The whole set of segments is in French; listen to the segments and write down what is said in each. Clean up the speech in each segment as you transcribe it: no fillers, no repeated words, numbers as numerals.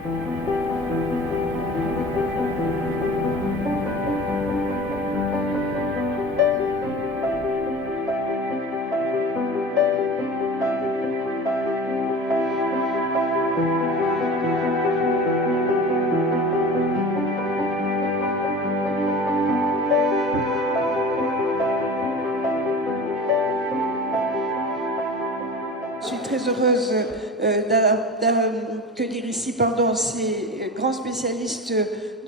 Très heureuse d'accueillir ici ces grands spécialistes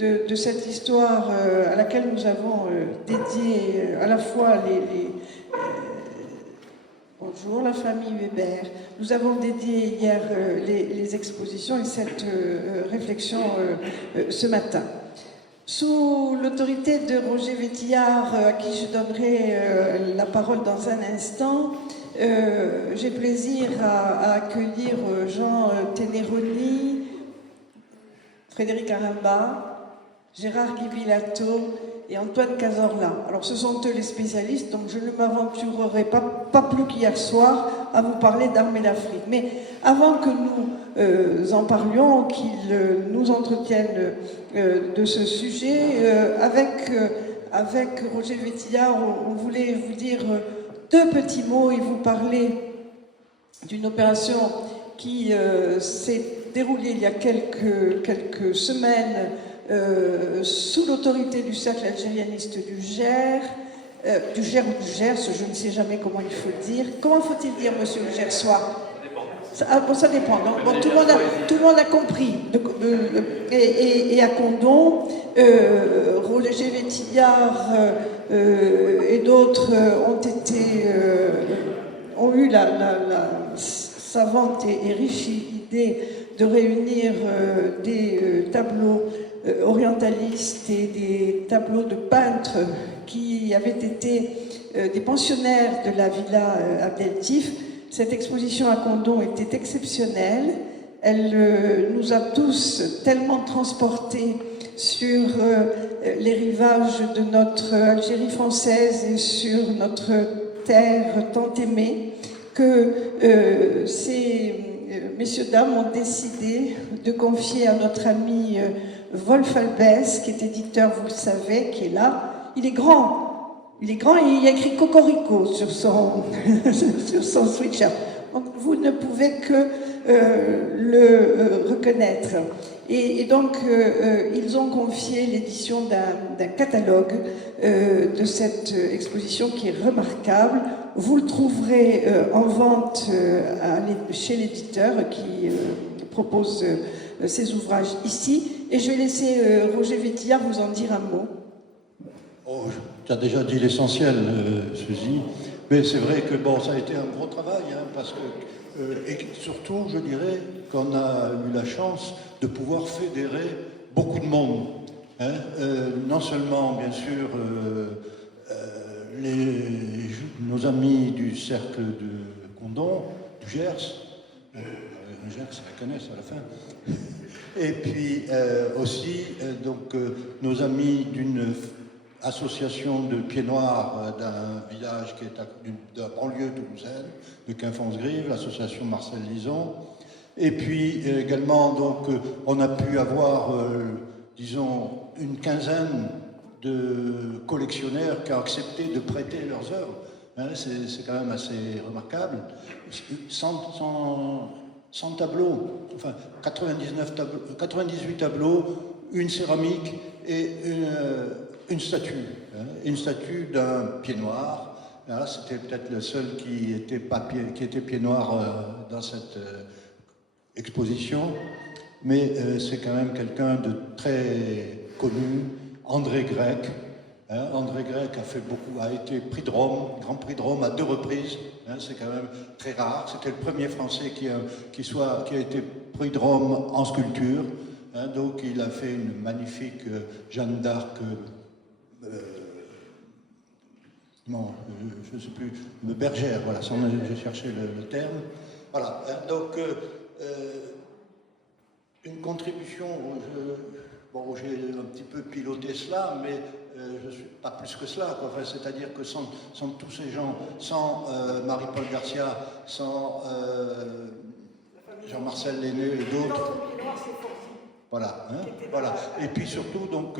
de cette histoire à laquelle nous avons dédié à la fois bonjour la famille Weber. Nous avons dédié hier les expositions et cette réflexion ce matin. Sous l'autorité de Roger Vétillard, à qui je donnerai la parole dans un instant, j'ai plaisir à accueillir Jean Teneroni, Frédéric Aramba, Gérard Guibilato et Antoine Cazorla. Alors ce sont eux les spécialistes, donc je ne m'aventurerai pas plus qu'hier soir à vous parler d'Armes et d'Afrique. Mais avant que nous en parlions, qu'ils nous entretiennent de ce sujet, avec Roger Vétillard, on voulait vous dire deux petits mots et vous parler d'une opération qui s'est déroulée il y a quelques semaines sous l'autorité du Cercle algérianiste du Gers, ou du Gers, je ne sais jamais comment il faut le dire. Comment faut-il dire, monsieur le Gersois? Bon, ça dépend. Donc, bon, tout le monde a compris. Et à Condom, Roger Vétillard et d'autres ont eu la savante et riche idée de réunir des tableaux orientalistes et des tableaux de peintres qui avaient été des pensionnaires de la villa Abdeltif. Cette exposition à Condom était exceptionnelle. Elle nous a tous tellement transportés sur les rivages de notre Algérie française et sur notre terre tant aimée que ces messieurs dames ont décidé de confier à notre ami Wolf Albès, qui est éditeur, vous le savez, qui est là. Il est grand et il a écrit Cocorico sur son, sur son sweatshirt. Donc vous ne pouvez que le reconnaître. Et donc ils ont confié l'édition d'un catalogue de cette exposition qui est remarquable. Vous le trouverez en vente chez l'éditeur qui propose ces ouvrages ici. Et je vais laisser Roger Vétillard vous en dire un mot. Oh, tu as déjà dit l'essentiel, Suzy. Mais c'est vrai que bon, ça a été un gros travail, hein, parce que, et surtout, je dirais qu'on a eu la chance de pouvoir fédérer beaucoup de monde. Hein, non seulement, bien sûr, nos amis du cercle de Condom, du Gers, Gers, ça la connaissent à la fin. Et puis aussi donc nos amis d'une association de pieds noirs d'un village qui est de la banlieue toulousaine, de Quinfonce-Grive, l'association Marcel Lison. Et puis également, donc, on a pu avoir, disons, une quinzaine de collectionneurs qui ont accepté de prêter leurs œuvres. Hein, c'est quand même assez remarquable. 100 tableaux, enfin 98 tableaux, une céramique et une statue. Hein, une statue d'un pied noir. Là, c'était peut-être le seul qui était pied noir dans cette exposition. Mais c'est quand même quelqu'un de très connu, André Grec. Hein, André Grec a été prix de Rome, Grand Prix de Rome à 2 reprises. Hein, c'est quand même très rare. C'était le premier Français qui a été prix de Rome en sculpture. Hein, donc il a fait une magnifique Jeanne d'Arc. Non, je ne sais plus, bergère. Voilà, j'ai cherché le terme. Voilà. Hein, donc une contribution. Bon, j'ai un petit peu piloté cela, mais je ne suis pas plus que cela. Enfin, c'est-à-dire que sans tous ces gens, sans Marie-Paul Garcia, sans Jean-Marcel Lenné et d'autres. Voilà, hein, voilà. Et puis surtout, donc,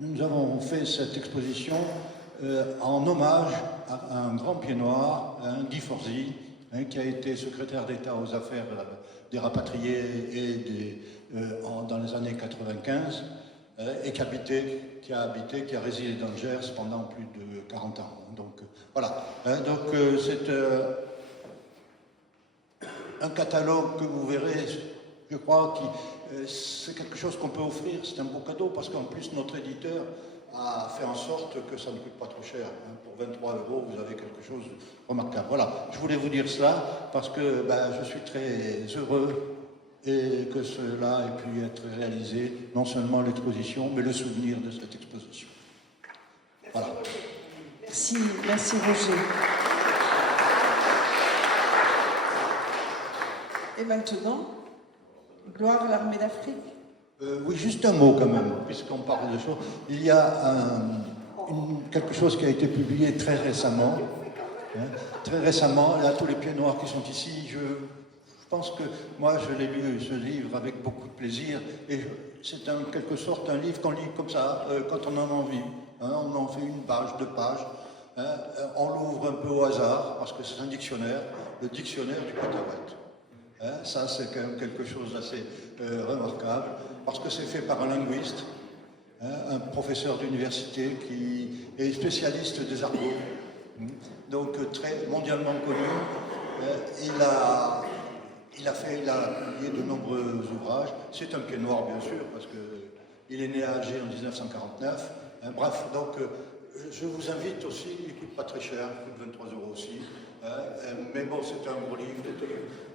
nous avons fait cette exposition en hommage à un grand pied noir, hein, Guy Forzy, hein, qui a été secrétaire d'État aux affaires des rapatriés et dans les années 95, et qui a résidé dans le Gers pendant plus de 40 ans. Donc voilà. Hein, donc c'est un catalogue que vous verrez, je crois, c'est quelque chose qu'on peut offrir. C'est un beau cadeau parce qu'en plus notre éditeur a fait en sorte que ça ne coûte pas trop cher. Hein. Pour 23 €, vous avez quelque chose de remarquable. Voilà, je voulais vous dire cela parce que je suis très heureux et que cela ait pu être réalisé, non seulement l'exposition, mais le souvenir de cette exposition. Voilà. Merci Roger. Et maintenant, gloire à l'armée d'Afrique. Oui, juste un mot quand même, puisqu'on parle de choses. Il y a quelque chose qui a été publié très récemment. Hein, très récemment, là, tous les pieds noirs qui sont ici, je pense que moi, je l'ai lu, ce livre, avec beaucoup de plaisir. Et c'est en quelque sorte un livre qu'on lit comme ça, quand on en a envie. Hein, on en fait une page, 2 pages. Hein, on l'ouvre un peu au hasard, parce que c'est un dictionnaire, le dictionnaire du Cotaouët. Hein, ça, c'est quand même quelque chose d'assez remarquable, parce que c'est fait par un linguiste, hein, un professeur d'université qui est spécialiste des argots, donc très mondialement connu. Il a publié de nombreux ouvrages. C'est un pied noir, bien sûr, parce qu'il est né à Alger en 1949. Hein, bref, donc je vous invite aussi, il ne coûte pas très cher, il coûte 23 € aussi. Mais bon, c'est un gros livre.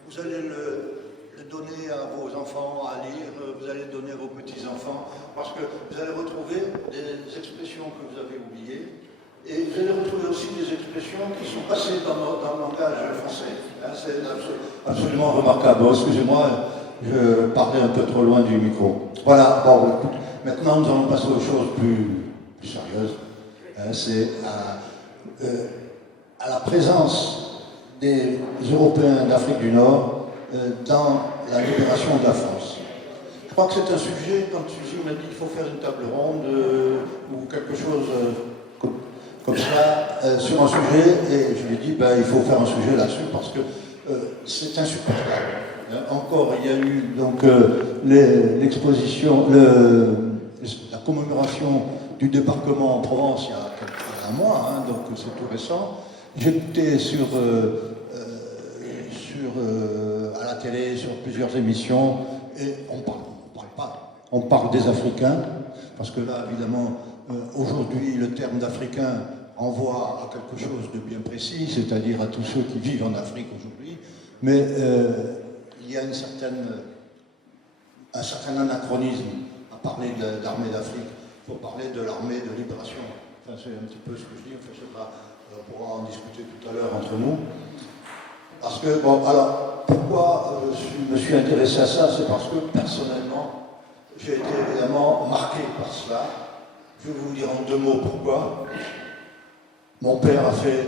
Vous allez le donner à vos enfants à lire, vous allez le donner à vos petits-enfants, parce que vous allez retrouver des expressions que vous avez oubliées, et vous allez retrouver aussi des expressions qui sont passées dans le langage français. Hein, c'est absolument remarquable. Bon, excusez-moi, je parlais un peu trop loin du micro. Voilà, bon, écoute, maintenant nous allons passer aux choses plus sérieuses. Hein, c'est à la présence des Européens d'Afrique du Nord dans la libération de la France. Je crois que c'est un sujet, quand Suzy m'a dit qu'il faut faire une table ronde ou quelque chose comme ça sur un sujet, et je lui ai dit il faut faire un sujet là-dessus parce que c'est insupportable. Encore, il y a eu donc l'exposition, la commémoration du débarquement en Provence il y a un mois, hein, donc c'est tout récent. J'étais à la télé, sur plusieurs émissions, et on parle des Africains, parce que là, évidemment, aujourd'hui, le terme d'Africain renvoie à quelque chose de bien précis, c'est-à-dire à tous ceux qui vivent en Afrique aujourd'hui, mais il y a un certain anachronisme à parler de l'armée d'Afrique. Il faut parler de l'armée de libération. Enfin, c'est un petit peu ce que je dis, enfin, je sais pas, on pourra en discuter tout à l'heure entre nous. Parce que, bon, alors, pourquoi je me suis intéressé à ça? C'est parce que, personnellement, j'ai été évidemment marqué par cela. Je vais vous dire en 2 mots pourquoi. Mon père a fait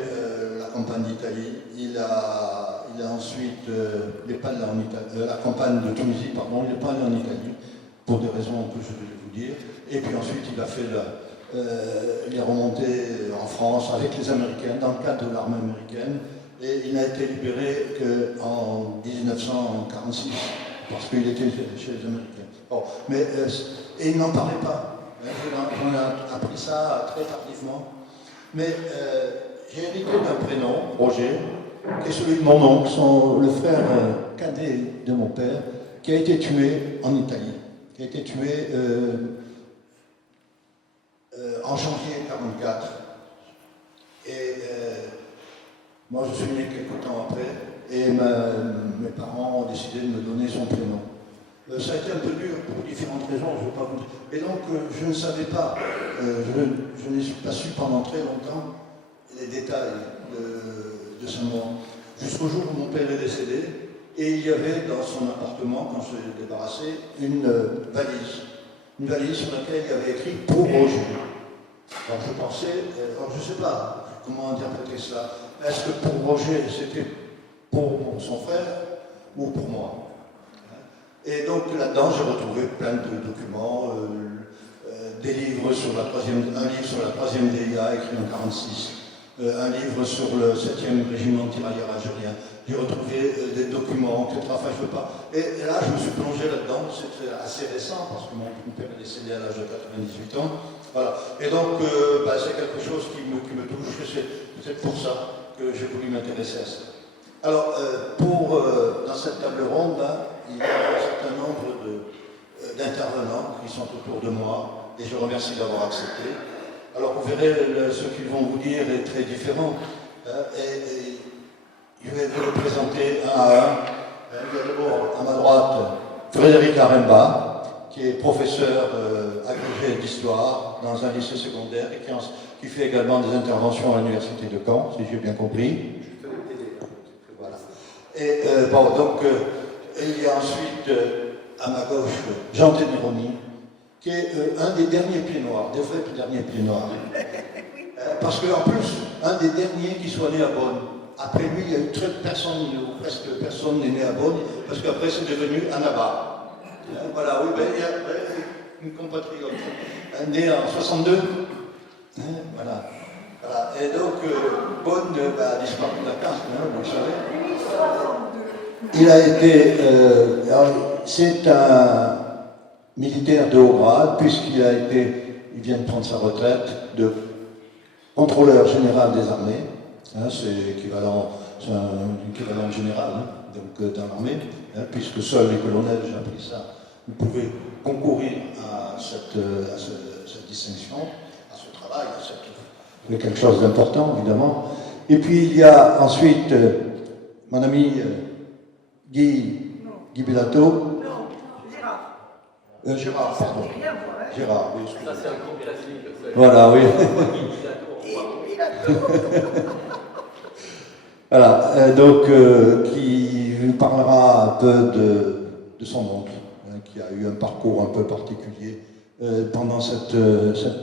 la campagne d'Italie. Il a ensuite, la campagne de Tunisie, pardon, il n'est pas allé en Italie, pour des raisons que je vais vous dire. Et puis ensuite, il a fait il est remonté en France avec les Américains, dans le cadre de l'armée américaine. Et il n'a été libéré qu'en 1946, parce qu'il était chez les Américains. Bon, mais, et il n'en parlait pas. On a appris ça très tardivement. Mais j'ai hérité d'un prénom, Roger, qui est celui de mon oncle, le frère cadet de mon père, qui a été tué en Italie, qui a été tué en janvier 1944. Et moi, je suis né quelque temps après, et mes parents ont décidé de me donner son prénom. Ça a été un peu dur pour différentes raisons, je ne vais pas vous dire. Et donc, je ne savais pas, je n'ai pas su pendant très longtemps les détails de ce nom. Jusqu'au jour où mon père est décédé, et il y avait dans son appartement, quand je l'ai débarrassé, une valise sur laquelle il y avait écrit « Pour Roger ». Alors je pensais, alors je ne sais pas comment interpréter ça. Est-ce que pour Roger, c'était pour son frère ou pour moi? Et donc là-dedans, j'ai retrouvé plein de documents, des livres sur un livre sur la 3e DIA écrit en 1946, un livre sur le 7e régiment de tirailleurs algérien. J'ai retrouvé des documents, etc. Enfin, je veux pas. Et là, je me suis plongé là-dedans. C'était assez récent parce que mon père est décédé à l'âge de 98 ans. Voilà. Et donc, c'est quelque chose qui me touche. C'est peut-être pour ça que j'ai voulu m'intéresser à ça. Alors, dans cette table ronde, là, il y a un certain nombre d'intervenants qui sont autour de moi, et je remercie d'avoir accepté. Alors, vous verrez, ce qu'ils vont vous dire est très différent. Et je vais vous le présenter un à un. Il y a d'abord, à ma droite, Frédéric Aremba, qui est professeur agrégé d'histoire dans un lycée secondaire et qui fait également des interventions à l'université de Caen, si j'ai bien compris. Voilà. Et il y a ensuite, à ma gauche, Jean Ténéroni, qui est un des derniers pieds noirs, des vrais derniers pieds noirs. Parce qu'en plus, un des derniers qui soit né à Bonn. Après lui, il y a eu très personne, ou presque personne n'est né à Bonn, parce qu'après c'est devenu Annaba. Voilà, oui, il y a une compatriote, né en 62. Voilà. Et donc, Bonn a disparu de la carte, vous le savez. Il a été. C'est un militaire de haut grade, puisqu'il vient de prendre sa retraite de contrôleur général des armées. C'est un équivalent général donc, dans l'armée, puisque seuls les colonels, j'ai appris ça, vous pouvez concourir à cette distinction, à ce travail, c'est quelque chose d'important, évidemment. Et puis il y a ensuite mon ami Guy Bellato. Non, Gérard. Gérard, pardon. Gérard, oui, excusez-moi. Ça, c'est un cours classique. Voilà, oui. Voilà, donc qui nous parlera un peu de son oncle, qui a eu un parcours un peu particulier pendant cette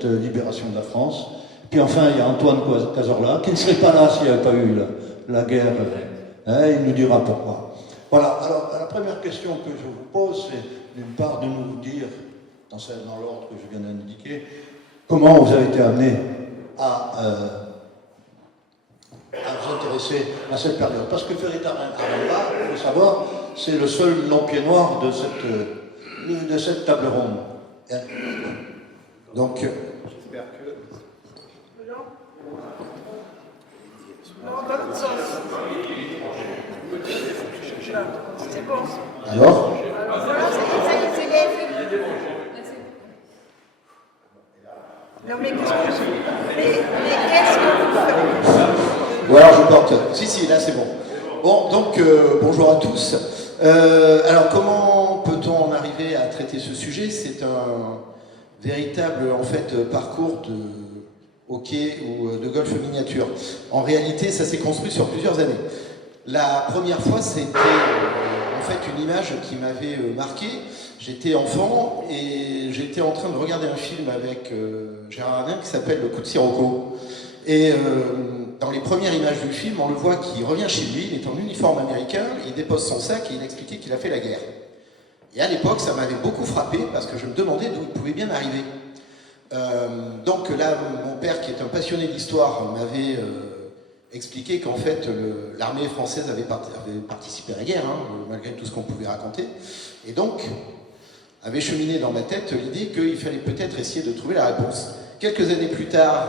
libération de la France. Puis enfin, il y a Antoine Cazorla, qui ne serait pas là s'il n'y avait pas eu la guerre. Il nous dira pourquoi. Voilà, alors la première question que je vous pose, c'est d'une part de nous dire, dans l'ordre que je viens d'indiquer, comment vous avez été amené à vous intéresser à cette période. Parce que Frédéric Aremba, il faut savoir, c'est le seul non-pied noir de cette table ronde. Donc, J'espère que. Non, dans l'autre sens. C'est bon. alors Voilà, ça y est, c'est les. Non, mais qu'est-ce que vous faites? Ou alors je porte. Si, là c'est bon. Bon, donc bonjour à tous. Alors comment peut-on en arriver à traiter ce sujet? C'est un véritable en fait parcours de hockey ou de golf miniature. En réalité, ça s'est construit sur plusieurs années. La première fois, c'était en fait une image qui m'avait marqué. J'étais enfant et j'étais en train de regarder un film avec Gérard Arden qui s'appelle Le coup de Sirocco. Et dans les premières images du film, on le voit qui revient chez lui, il est en uniforme américain, il dépose son sac et il expliquait qu'il a fait la guerre. Et à l'époque, ça m'avait beaucoup frappé parce que je me demandais d'où il pouvait bien arriver. Donc là, mon père, qui est un passionné d'histoire, m'avait expliqué qu'en fait, l'armée française avait participé à la guerre, malgré tout ce qu'on pouvait raconter. Et donc, avait cheminé dans ma tête l'idée qu'il fallait peut-être essayer de trouver la réponse. Quelques années plus tard,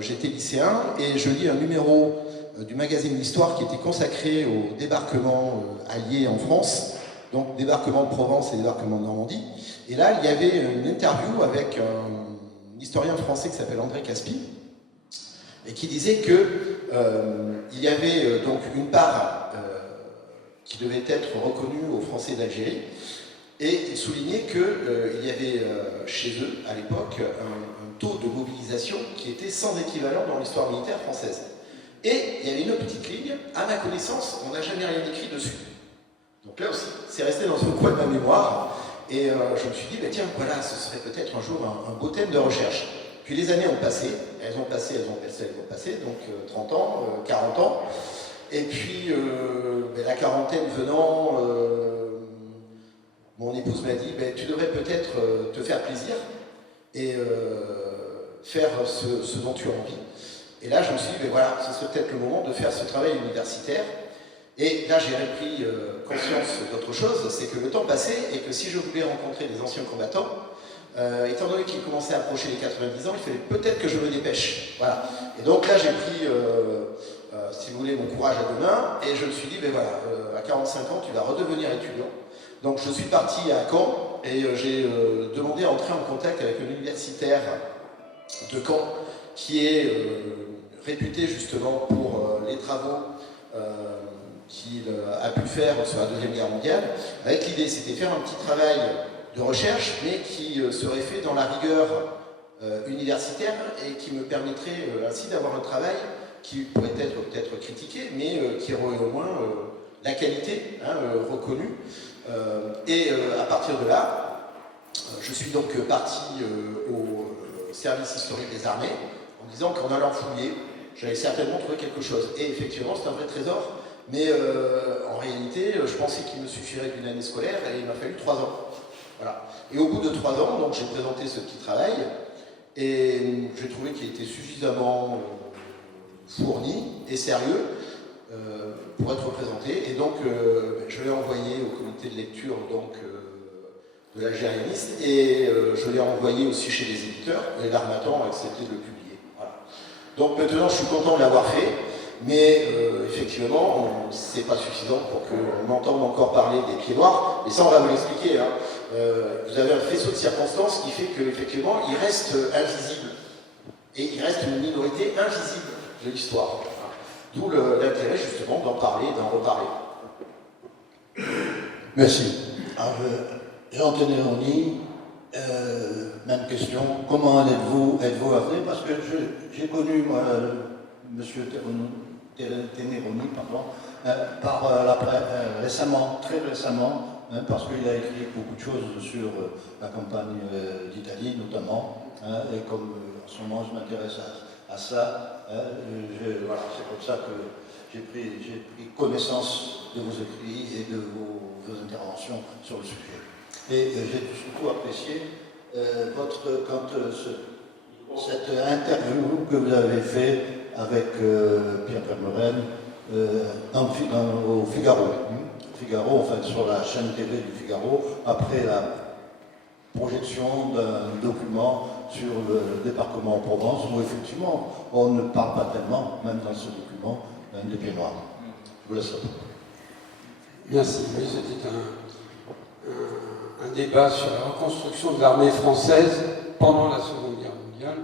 j'étais lycéen et je lis un numéro du magazine L'Histoire qui était consacré au débarquement allié en France, donc débarquement de Provence et débarquement de Normandie. Et là, il y avait une interview avec un historien français qui s'appelle André Caspi et qui disait que il y avait donc une part qui devait être reconnue aux Français d'Algérie. Et il soulignait qu'il y avait chez eux, à l'époque, un taux de mobilisation qui était sans équivalent dans l'histoire militaire française. Et il y avait une petite ligne, à ma connaissance, on n'a jamais rien écrit dessus. Donc là aussi, c'est resté dans un coin de ma mémoire. Et je me suis dit, tiens, voilà, ce serait peut-être un jour un beau thème de recherche. Puis les années ont passé, elles ont passé, donc 30 ans, 40 ans. Et puis, la quarantaine venant... mon épouse m'a dit tu devrais peut-être te faire plaisir et faire ce dont tu as envie. Et là, je me suis dit, voilà, ce serait peut-être le moment de faire ce travail universitaire. Et là, j'ai repris conscience d'autre chose, c'est que le temps passait et que si je voulais rencontrer des anciens combattants, étant donné qu'ils commençaient à approcher les 90 ans, il fallait peut-être que je me dépêche. Voilà. Et donc là, j'ai pris, si vous voulez, mon courage à deux mains et je me suis dit, voilà, à 45 ans, tu vas redevenir étudiant. Donc je suis parti à Caen et j'ai demandé à entrer en contact avec un universitaire de Caen qui est réputé justement pour les travaux qu'il a pu faire sur la Deuxième Guerre mondiale, avec l'idée, c'était faire un petit travail de recherche, mais qui serait fait dans la rigueur universitaire et qui me permettrait ainsi d'avoir un travail qui pourrait être peut-être critiqué, mais qui aurait au moins la qualité reconnue. Et à partir de là, je suis donc parti au service historique des armées en disant qu'en allant fouiller, j'allais certainement trouver quelque chose. Et effectivement, c'est un vrai trésor, mais en réalité, je pensais qu'il me suffirait d'une année scolaire et il m'a fallu 3 ans. Voilà. Et au bout de 3 ans, donc j'ai présenté ce petit travail et j'ai trouvé qu'il était suffisamment fourni et sérieux pour être présenté. Et donc, je l'ai envoyé au comité de lecture donc, de l'Algérianiste et je l'ai envoyé aussi chez les éditeurs et l'Harmattan a accepté de le publier. Voilà. Donc maintenant, je suis content de l'avoir fait, mais effectivement, c'est pas suffisant pour qu'on entende encore parler des pieds noirs. Et ça, on va vous l'expliquer. Hein. Vous avez un faisceau de circonstances qui fait qu'effectivement, il reste invisible. Et il reste une minorité invisible de l'histoire. D'où l'intérêt justement d'en parler, d'en reparler. Merci. Alors, Jean Ténéroni, même question. Comment êtes-vous arrivé? Parce que j'ai connu, moi, M. Ténéroni, pardon, récemment, très récemment, parce qu'il a écrit beaucoup de choses sur la campagne d'Italie, notamment, et comme en ce moment je m'intéresse à ça, voilà, c'est comme ça que j'ai pris connaissance de vos écrits et de vos interventions sur le sujet. Et j'ai surtout apprécié cette interview que vous avez faite avec Pierre Vermeuren au Figaro. Figaro, en fait, sur la chaîne TV du Figaro, après la projection d'un document sur le débarquement en Provence, où effectivement, on ne parle pas tellement, même dans ce document, des pieds noirs. Je vous laisse répondre. Merci. Oui, c'était un débat sur la reconstruction de l'armée française pendant la Seconde Guerre mondiale,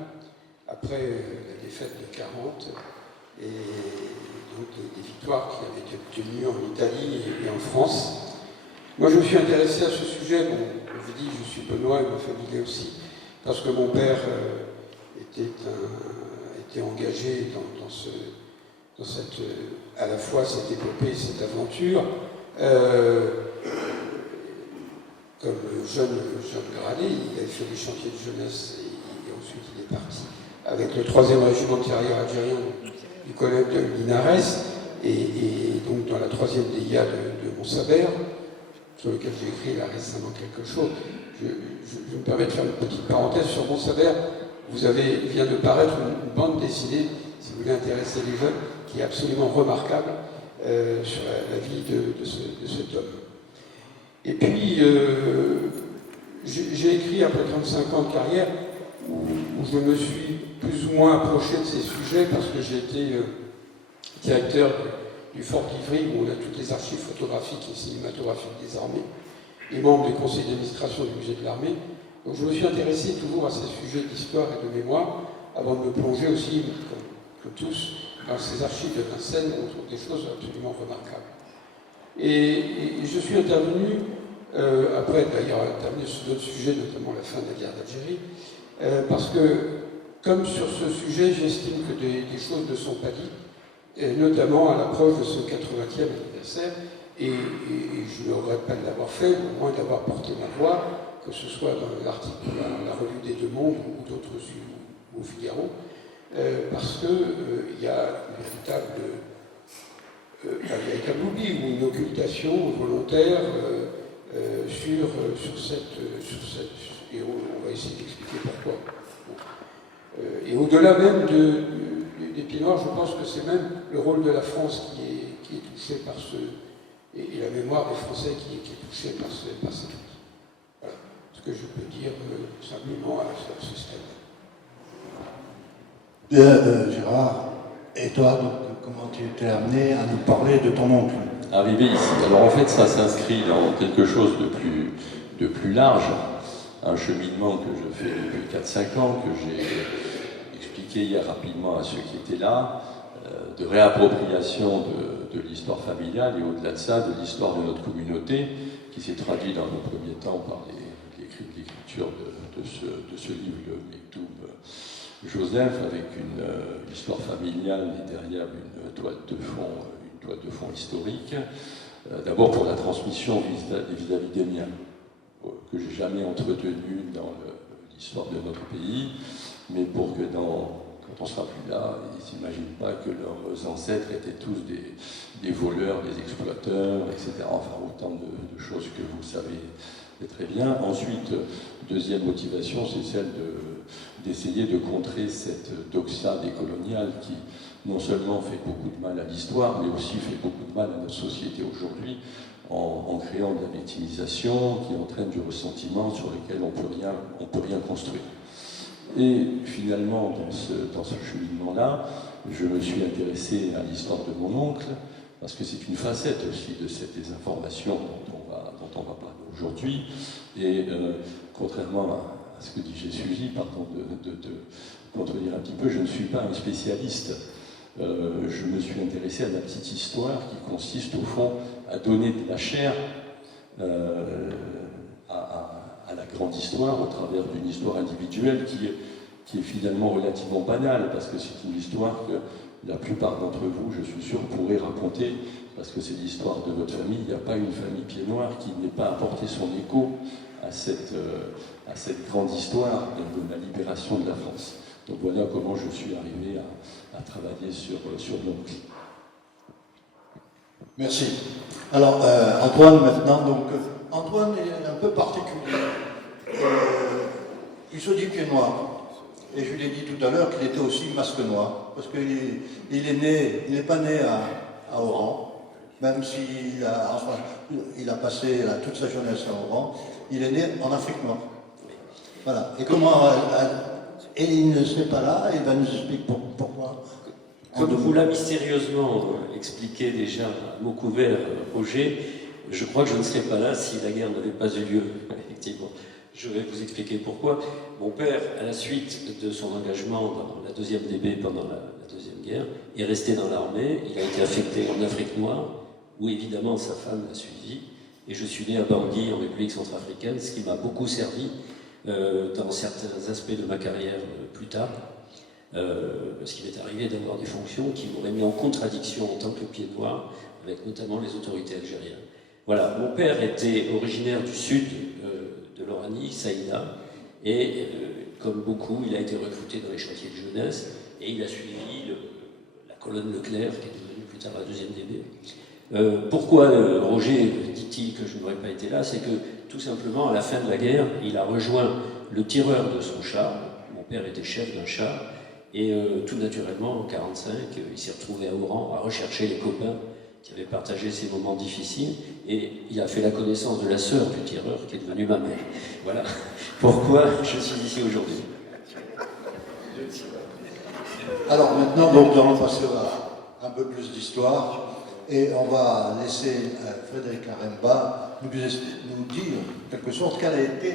après la défaite de 40, et donc des victoires qui avaient été obtenues en Italie et en France. Moi, je me suis intéressé à ce sujet. Bon, je vous dis, je suis benoît et ma famille aussi, parce que mon père était engagé dans cette, à la fois cette épopée, cette aventure. Comme jeune gradé, il a fait des chantiers de jeunesse et ensuite il est parti avec le 3e régiment de tirailleurs algérien du collège de Linares et donc dans la 3e DIA de Montsabert, sur lequel j'ai écrit là récemment quelque chose. Je me permets de faire une petite parenthèse sur Montsabert. Vient de paraître une bande dessinée, si vous voulez intéresser les jeunes, qui est absolument remarquable sur la vie de cet homme. Et puis, j'ai écrit après 35 ans de carrière où je me suis plus ou moins approché de ces sujets parce que j'ai été directeur du Fort d'Ivry où on a toutes les archives photographiques et cinématographiques des armées et membre du conseil d'administration du musée de l'armée. Donc je me suis intéressé toujours à ces sujets d'histoire et de mémoire avant de me plonger aussi, comme tous, dans ces archives de Vincennes où on trouve des choses absolument remarquables. Et je suis intervenu, après d'ailleurs intervenu sur d'autres sujets, notamment la fin de la guerre d'Algérie, parce que, comme sur ce sujet, j'estime que des choses ne sont pas dites, et notamment à l'approche de ce 80e anniversaire, et je ne regrette pas de l'avoir fait, au moins d'avoir porté ma voix, que ce soit dans l'article de la revue des Deux Mondes ou d'autres au Figaro, parce qu'il y a un véritable oubli ou une occultation volontaire candidature et on va essayer d'expliquer pourquoi. Et au-delà même des Pieds Noirs, je pense que c'est même le rôle de la France qui est touché par et la mémoire des Français qui est touchée par cette crise. Voilà ce que je peux dire simplement à ce stade. Gérard, et toi, donc, comment tu t'es amené à nous parler de ton oncle? Arrivé ici. Alors en fait, ça s'inscrit dans quelque chose de plus large, un cheminement que je fais depuis 4-5 ans, que j'ai expliqué hier rapidement à ceux qui étaient là, de réappropriation de l'histoire familiale et au-delà de ça, de l'histoire de notre communauté, qui s'est traduit dans un premier temps par l'écriture de ce livre, le Mektoub Joseph, avec une histoire familiale et derrière une toile de fond historique. D'abord pour la transmission vis-à-vis des miens, que j'ai jamais entretenu dans l'histoire de notre pays, mais pour que quand on sera plus là, ils ne s'imaginent pas que leurs ancêtres étaient tous des voleurs, des exploiteurs, etc. Enfin, autant de choses que vous savez très bien. Ensuite, deuxième motivation, c'est celle d'essayer de contrer cette doxa décoloniale qui non seulement fait beaucoup de mal à l'histoire, mais aussi fait beaucoup de mal à notre société aujourd'hui, en créant de la victimisation qui entraîne du ressentiment sur lequel on peut rien construire. Et finalement, dans ce cheminement-là, je me suis intéressé à l'histoire de mon oncle, parce que c'est une facette aussi de cette désinformation dont on va parler aujourd'hui. Et contrairement à ce que dit Jessuji, pardon de contredire un petit peu, je ne suis pas un spécialiste. Je me suis intéressé à la petite histoire qui consiste au fond à donner de la chair à la grande histoire au travers d'une histoire individuelle qui est finalement relativement banale, parce que c'est une histoire que la plupart d'entre vous, je suis sûr, pourraient raconter, parce que c'est l'histoire de votre famille. Il n'y a pas une famille Pieds-Noirs qui n'ait pas apporté son écho à cette grande histoire de la libération de la France. Donc voilà comment je suis arrivé à travailler sur l'oncle. Merci. Alors, Antoine, maintenant, donc, Antoine est un peu particulier. Il se dit pied noir. Et je lui ai dit tout à l'heure qu'il était aussi masque noir. Parce qu'il n'est pas né à Oran, même s'il il a passé toute sa jeunesse à Oran. Il est né en Afrique noire. Voilà. Et et il ne serait pas là, il va nous expliquer pourquoi. Comme vous l'a mystérieusement expliqué déjà à mot couvert, Roger, je crois que je ne serais pas là si la guerre n'avait pas eu lieu, effectivement. Je vais vous expliquer pourquoi. Mon père, à la suite de son engagement dans la 2e DB pendant la Deuxième Guerre, est resté dans l'armée. Il a été affecté en Afrique noire, où évidemment sa femme l'a suivi. Et je suis né à Bangui, en République centrafricaine, ce qui m'a beaucoup servi dans certains aspects de ma carrière plus tard. Parce qu'il m'est arrivé d'avoir des fonctions qui m'auraient mis en contradiction en tant que pied noir avec notamment les autorités algériennes. Voilà, mon père était originaire du sud de l'Oranie, Saïda, et comme beaucoup, il a été recruté dans les chantiers de jeunesse et il a suivi la colonne Leclerc, qui est devenue plus tard la 2e DB. Pourquoi Roger dit-il que je n'aurais pas été là? C'est que tout simplement, à la fin de la guerre, il a rejoint le tireur de son char. Mon père était chef d'un char. Et tout naturellement, en 1945, il s'est retrouvé à Oran à rechercher les copains qui avaient partagé ces moments difficiles. Et il a fait la connaissance de la sœur du tireur, qui est devenue ma mère. Voilà pourquoi je suis ici aujourd'hui. Alors maintenant, donc, nous allons passer à un peu plus d'histoire. Et on va laisser Frédéric Aremba nous dire, en quelque sorte, quelle a été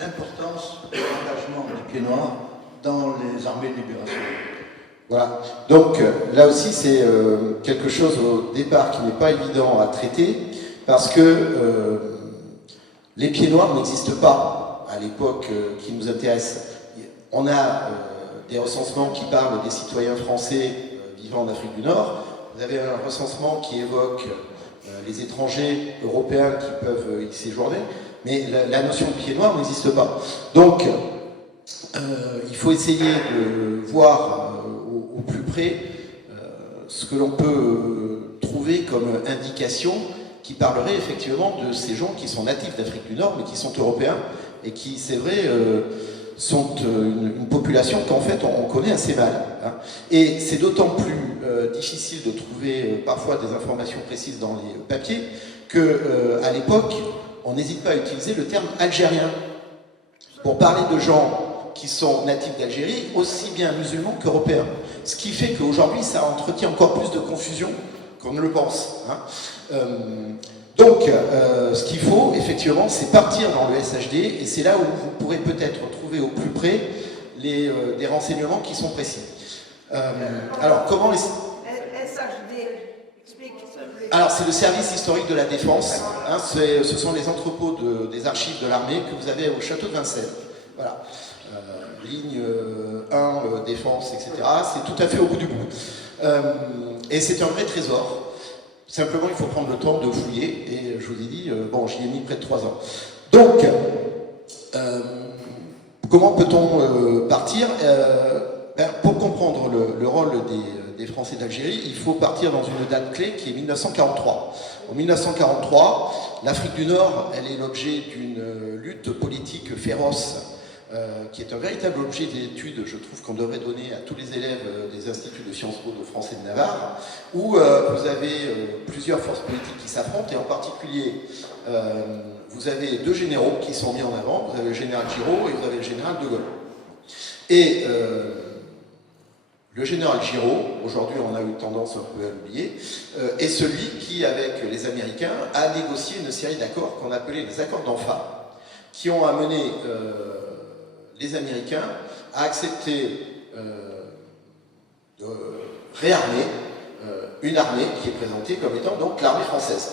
l'importance de l'engagement des Pieds Noirs dans les armées de libération. Voilà. Donc là aussi, c'est quelque chose au départ qui n'est pas évident à traiter, parce que les Pieds Noirs n'existent pas à l'époque qui nous intéresse. On a des recensements qui parlent des citoyens français vivant en Afrique du Nord. Vous avez un recensement qui évoque les étrangers européens qui peuvent y séjourner, mais la notion de pied noir n'existe pas. Donc, il faut essayer de voir au plus près ce que l'on peut trouver comme indication, qui parlerait effectivement de ces gens qui sont natifs d'Afrique du Nord, mais qui sont européens, et qui, c'est vrai, sont une population qu'en fait on connaît assez mal. Hein. Et c'est d'autant plus difficile de trouver parfois des informations précises dans les papiers qu'à l'époque, on n'hésite pas à utiliser le terme algérien pour parler de gens qui sont natifs d'Algérie, aussi bien musulmans qu'européens. Ce qui fait qu'aujourd'hui, ça entretient encore plus de confusion qu'on ne le pense. Hein. Donc, ce qu'il faut, effectivement, c'est partir dans le SHD, et c'est là où vous pourrez peut-être trouver au plus près des renseignements qui sont précis. Alors, comment les... SHD, explique. Alors, c'est le service historique de la défense. Hein, ce sont les entrepôts des archives de l'armée que vous avez au château de Vincennes. Voilà. Ligne 1, défense, etc. C'est tout à fait au bout du bout. Et c'est un vrai trésor. Simplement, il faut prendre le temps de fouiller. Et je vous ai dit, bon, j'y ai mis près de 3 ans. Donc, comment peut-on partir pour comprendre le rôle des Français d'Algérie, il faut partir dans une date clé qui est 1943. En 1943, l'Afrique du Nord, elle est l'objet d'une lutte politique féroce, qui est un véritable objet d'étude, je trouve, qu'on devrait donner à tous les élèves des instituts de Sciences Po de France et de Navarre, où vous avez plusieurs forces politiques qui s'affrontent, et en particulier, vous avez 2 généraux qui sont mis en avant, vous avez le général Giraud et vous avez le général de Gaulle. Et le général Giraud, aujourd'hui on a eu tendance un peu à l'oublier, est celui qui, avec les Américains, a négocié une série d'accords qu'on appelait les accords d'Anfa, qui ont amené les Américains à accepter de réarmer une armée qui est présentée comme étant donc l'armée française,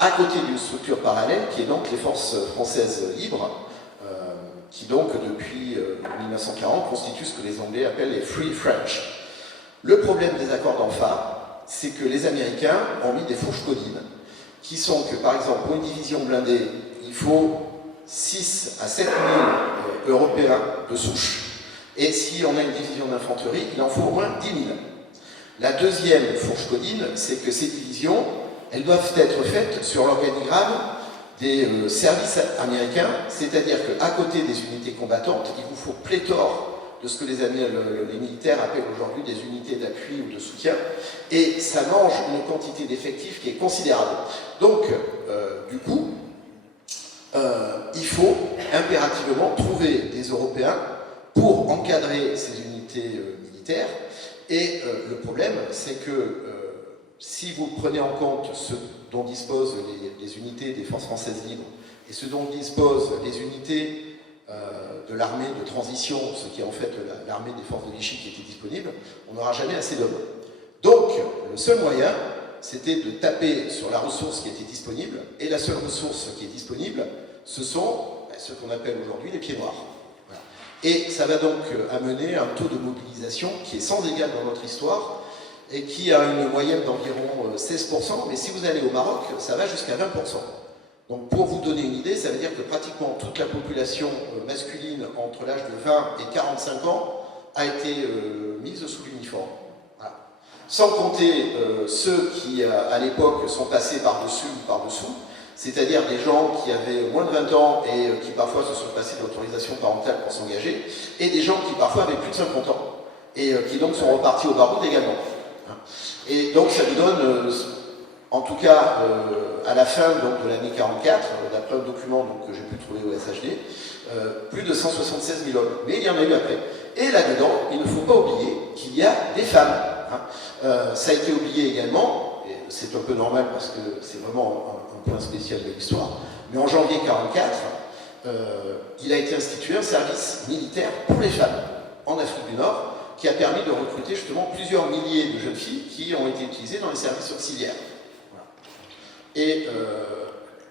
à côté d'une structure parallèle qui est donc les forces françaises libres, qui donc depuis 1940 constituent ce que les Anglais appellent les Free French. Le problème des accords d'Anfa, c'est que les Américains ont mis des fourches codines, qui sont que par exemple pour une division blindée, il faut 6 à 7 000 Européens de souche, et si on a une division d'infanterie, il en faut au moins 10 000. La deuxième fourche codine, c'est que ces divisions, elles doivent être faites sur l'organigramme des services américains, c'est-à-dire qu'à côté des unités combattantes, il vous faut pléthore de ce que les militaires appellent aujourd'hui des unités d'appui ou de soutien, et ça mange une quantité d'effectifs qui est considérable. Donc, du coup, il faut impérativement trouver des Européens pour encadrer ces unités militaires, et le problème, c'est que si vous prenez en compte ce dont disposent les unités des forces françaises libres et ce dont disposent les unités de l'armée de transition, ce qui est en fait l'armée des forces de Vichy qui était disponible, on n'aura jamais assez d'hommes. Donc, le seul moyen, c'était de taper sur la ressource qui était disponible, et la seule ressource qui est disponible, ce sont ce qu'on appelle aujourd'hui les pieds noirs. Voilà. Et ça va donc amener un taux de mobilisation qui est sans égal dans notre histoire, et qui a une moyenne d'environ 16%, mais si vous allez au Maroc, ça va jusqu'à 20%. Donc pour vous donner une idée, ça veut dire que pratiquement toute la population masculine entre l'âge de 20 et 45 ans a été mise sous l'uniforme. Voilà. Sans compter ceux qui, à l'époque, sont passés par-dessus ou par-dessous, c'est-à-dire des gens qui avaient moins de 20 ans et qui parfois se sont passés d'autorisation parentale pour s'engager, et des gens qui parfois avaient plus de 50 ans, et qui donc sont repartis au baroud également. Et donc ça nous donne, en tout cas à la fin donc, de l'année 44, d'après un document donc, que j'ai pu trouver au SHD, plus de 176 000 hommes. Mais il y en a eu après. Et là-dedans, il ne faut pas oublier qu'il y a des femmes. Hein. Ça a été oublié également, et c'est un peu normal parce que c'est vraiment un point spécial de l'histoire, mais en janvier 44, il a été institué un service militaire pour les femmes en Afrique du Nord, qui a permis de recruter justement plusieurs milliers de jeunes filles qui ont été utilisées dans les services auxiliaires. Voilà. Et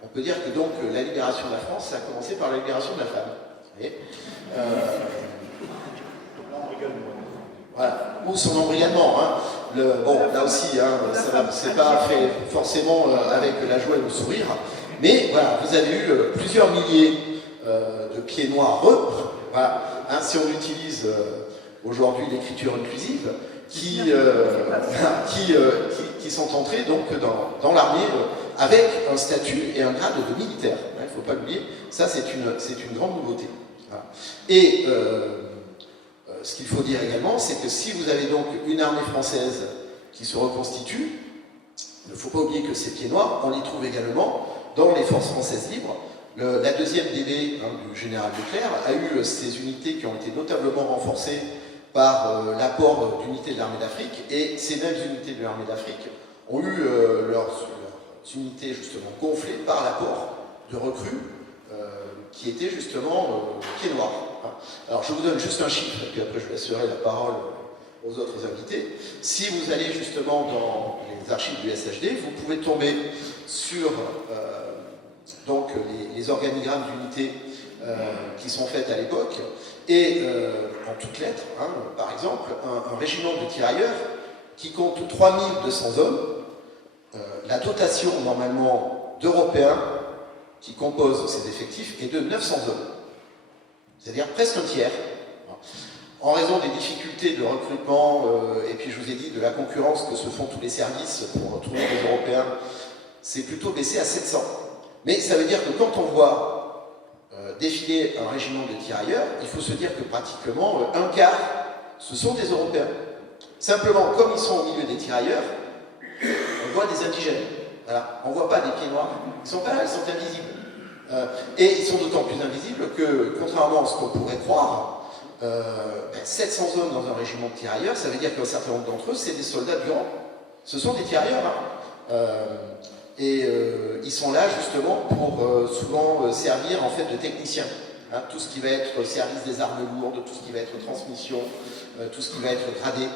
on peut dire que donc la libération de la France, ça a commencé par la libération de la femme. Vous voyez voilà. Ou son embrigadement. Hein. Bon, là aussi, hein, c'est pas fait forcément avec la joie et le sourire, mais voilà, vous avez eu plusieurs milliers de pieds noirs. Voilà. Hein, si on utilise aujourd'hui l'écriture inclusive, qui sont entrés donc dans l'armée avec un statut et un grade de militaire. Il ne faut pas l'oublier, ça c'est une grande nouveauté. Voilà. Et ce qu'il faut dire également, c'est que si vous avez donc une armée française qui se reconstitue, il ne faut pas oublier que ces pieds noirs, on les trouve également dans les forces françaises libres. La deuxième DB du général Leclerc a eu ces unités qui ont été notablement renforcées par l'apport d'unités de l'armée d'Afrique, et ces mêmes unités de l'armée d'Afrique ont eu leurs unités justement gonflées par l'apport de recrues qui étaient justement pieds noirs. Alors je vous donne juste un chiffre, et puis après je laisserai la parole aux autres invités. Si vous allez justement dans les archives du SHD, vous pouvez tomber sur donc les organigrammes d'unités qui sont faites à l'époque, et en toutes lettres, par exemple, un régiment de tirailleurs qui compte 3200 hommes, la dotation normalement d'Européens qui composent ces effectifs est de 900 hommes, c'est-à-dire presque un tiers. En raison des difficultés de recrutement, et puis je vous ai dit de la concurrence que se font tous les services pour trouver des Européens, c'est plutôt baissé à 700. Mais ça veut dire que quand on voit défiler un régiment de tirailleurs, il faut se dire que pratiquement un quart, ce sont des Européens. Simplement, comme ils sont au milieu des tirailleurs, on voit des indigènes. Voilà. On ne voit pas des pieds noirs. Ils sont pas là, ils sont invisibles. Et ils sont d'autant plus invisibles que, contrairement à ce qu'on pourrait croire, 700 hommes dans un régiment de tirailleurs, ça veut dire qu'un certain nombre d'entre eux, c'est des soldats du rang. Ce sont des tirailleurs. Ils sont là justement pour souvent servir en fait de techniciens. Tout ce qui va être service des armes lourdes, tout ce qui va être transmission, tout ce qui va être gradé.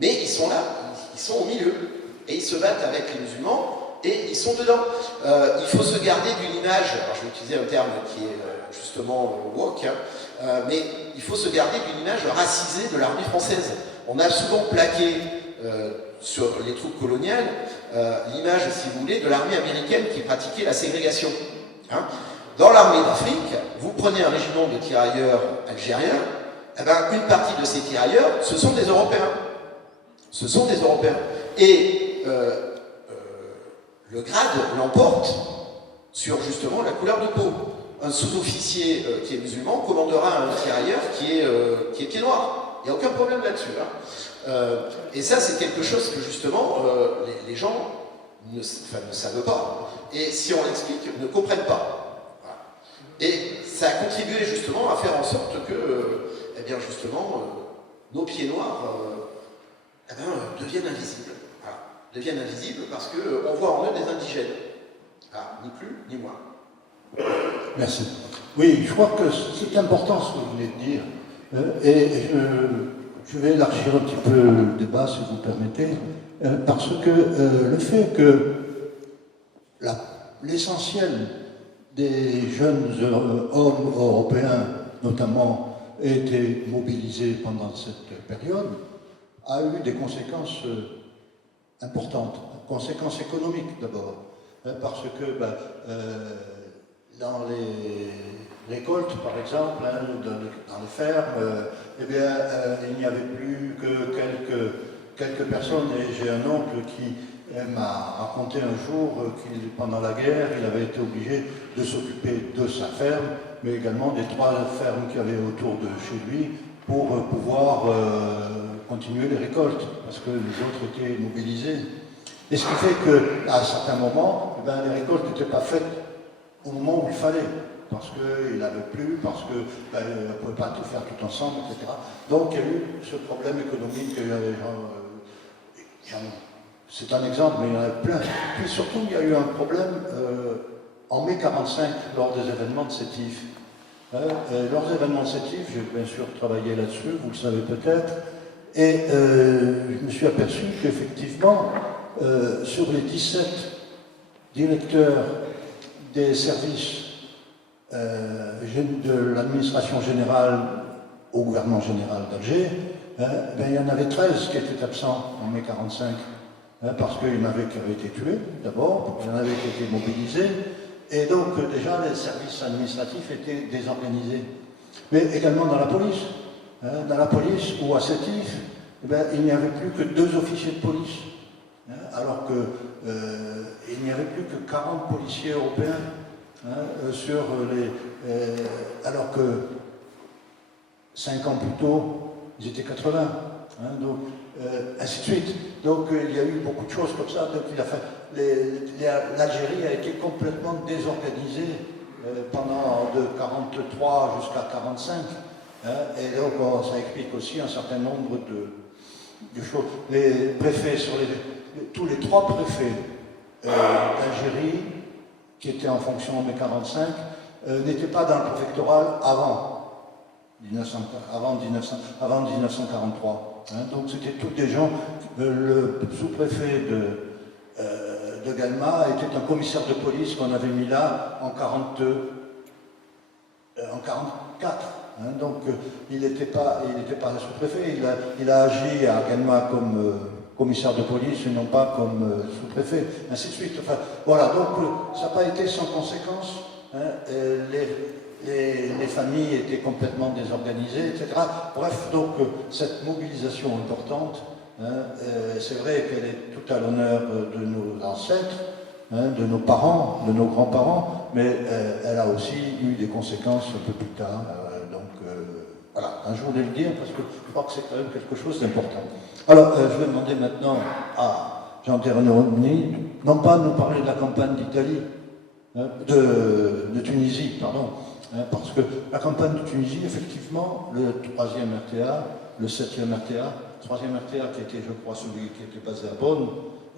Mais ils sont là, ils sont au milieu. Et ils se battent avec les musulmans et ils sont dedans. Il faut se garder d'une image, alors je vais utiliser un terme qui est justement woke, mais il faut se garder d'une image racisée de l'armée française. On a souvent plaqué sur les troupes coloniales l'image, si vous voulez, de l'armée américaine qui pratiquait la ségrégation. Dans l'armée d'Afrique, vous prenez un régiment de tirailleurs algériens, une partie de ces tirailleurs, ce sont des Européens. Ce sont des Européens. Et le grade l'emporte sur justement la couleur de peau. Un sous-officier qui est musulman commandera un tirailleur qui est pied noir. Il n'y a aucun problème là-dessus. Et ça, c'est quelque chose que justement les gens ne savent pas. Et si on l'explique, ne comprennent pas. Voilà. Et ça a contribué justement à faire en sorte que, eh bien justement, nos pieds noirs deviennent invisibles. Voilà. Deviennent invisibles parce qu'on voit en eux des indigènes. Ni plus ni moins. Merci. Oui, je crois que c'est important ce que vous venez de dire. Et je vais élargir un petit peu le débat, si vous permettez, parce que le fait que l'essentiel des jeunes hommes européens, notamment, aient été mobilisés pendant cette période, a eu des conséquences importantes, conséquences économiques d'abord, parce que dans les récoltes, par exemple, dans les fermes, il n'y avait plus que quelques personnes, et j'ai un oncle qui m'a raconté un jour qu'il, pendant la guerre, il avait été obligé de s'occuper de sa ferme, mais également des 3 fermes qu'il y avait autour de chez lui, pour pouvoir continuer les récoltes, parce que les autres étaient mobilisés. Et ce qui fait qu'à certains moments, les récoltes n'étaient pas faites au moment où il fallait, parce qu'il n'avait plus, parce qu'on ne pouvait pas tout faire tout ensemble, etc. Donc il y a eu ce problème économique. C'est un exemple, mais il y en a plein. Puis surtout, il y a eu un problème en mai 1945, lors des événements de Sétif. Lors des événements de Sétif, j'ai bien sûr travaillé là-dessus, vous le savez peut-être, et je me suis aperçu qu'effectivement, sur les 17 directeurs des services de l'administration générale au gouvernement général d'Alger, il y en avait 13 qui étaient absents en mai 1945, parce qu'il y en avait qui avaient été tués, d'abord, il y en avait qui étaient mobilisés, et donc déjà les services administratifs étaient désorganisés. Mais également dans la police. Dans la police ou à Sétif, il n'y avait plus que 2 officiers de police. Alors que il n'y avait plus que 40 policiers européens sur les... alors que 5 ans plus tôt, ils étaient 80. Donc, ainsi de suite. Donc il y a eu beaucoup de choses comme ça. Donc, l'Algérie a été complètement désorganisée pendant de 43 jusqu'à 45. Et donc ça explique aussi un certain nombre de choses. Les préfets tous les 3 préfets d'Algérie qui étaient en fonction en mai 45 n'étaient pas dans le préfectoral avant 1943. Donc c'était tous des gens. Le sous-préfet de Galma était un commissaire de police qu'on avait mis là en 44. Donc il n'était pas sous-préfet. Il a agi à Galma comme commissaire de police et non pas comme sous-préfet. Ainsi de suite. Enfin, voilà. Donc ça n'a pas été sans conséquence. Les familles étaient complètement désorganisées, etc. Bref, donc cette mobilisation importante, c'est vrai qu'elle est tout à l'honneur de nos ancêtres, de nos parents, de nos grands-parents, mais elle a aussi eu des conséquences un peu plus tard. Voilà, je voulais le dire parce que je crois que c'est quand même quelque chose d'important. Alors, je vais demander maintenant à Jean-Pierre Romny, non pas de nous parler de la campagne d'Italie, de Tunisie, pardon. Parce que la campagne de Tunisie, effectivement, le 3e RTA, le 7e RTA, le 3e RTA qui était, je crois, celui qui était basé à Bonn,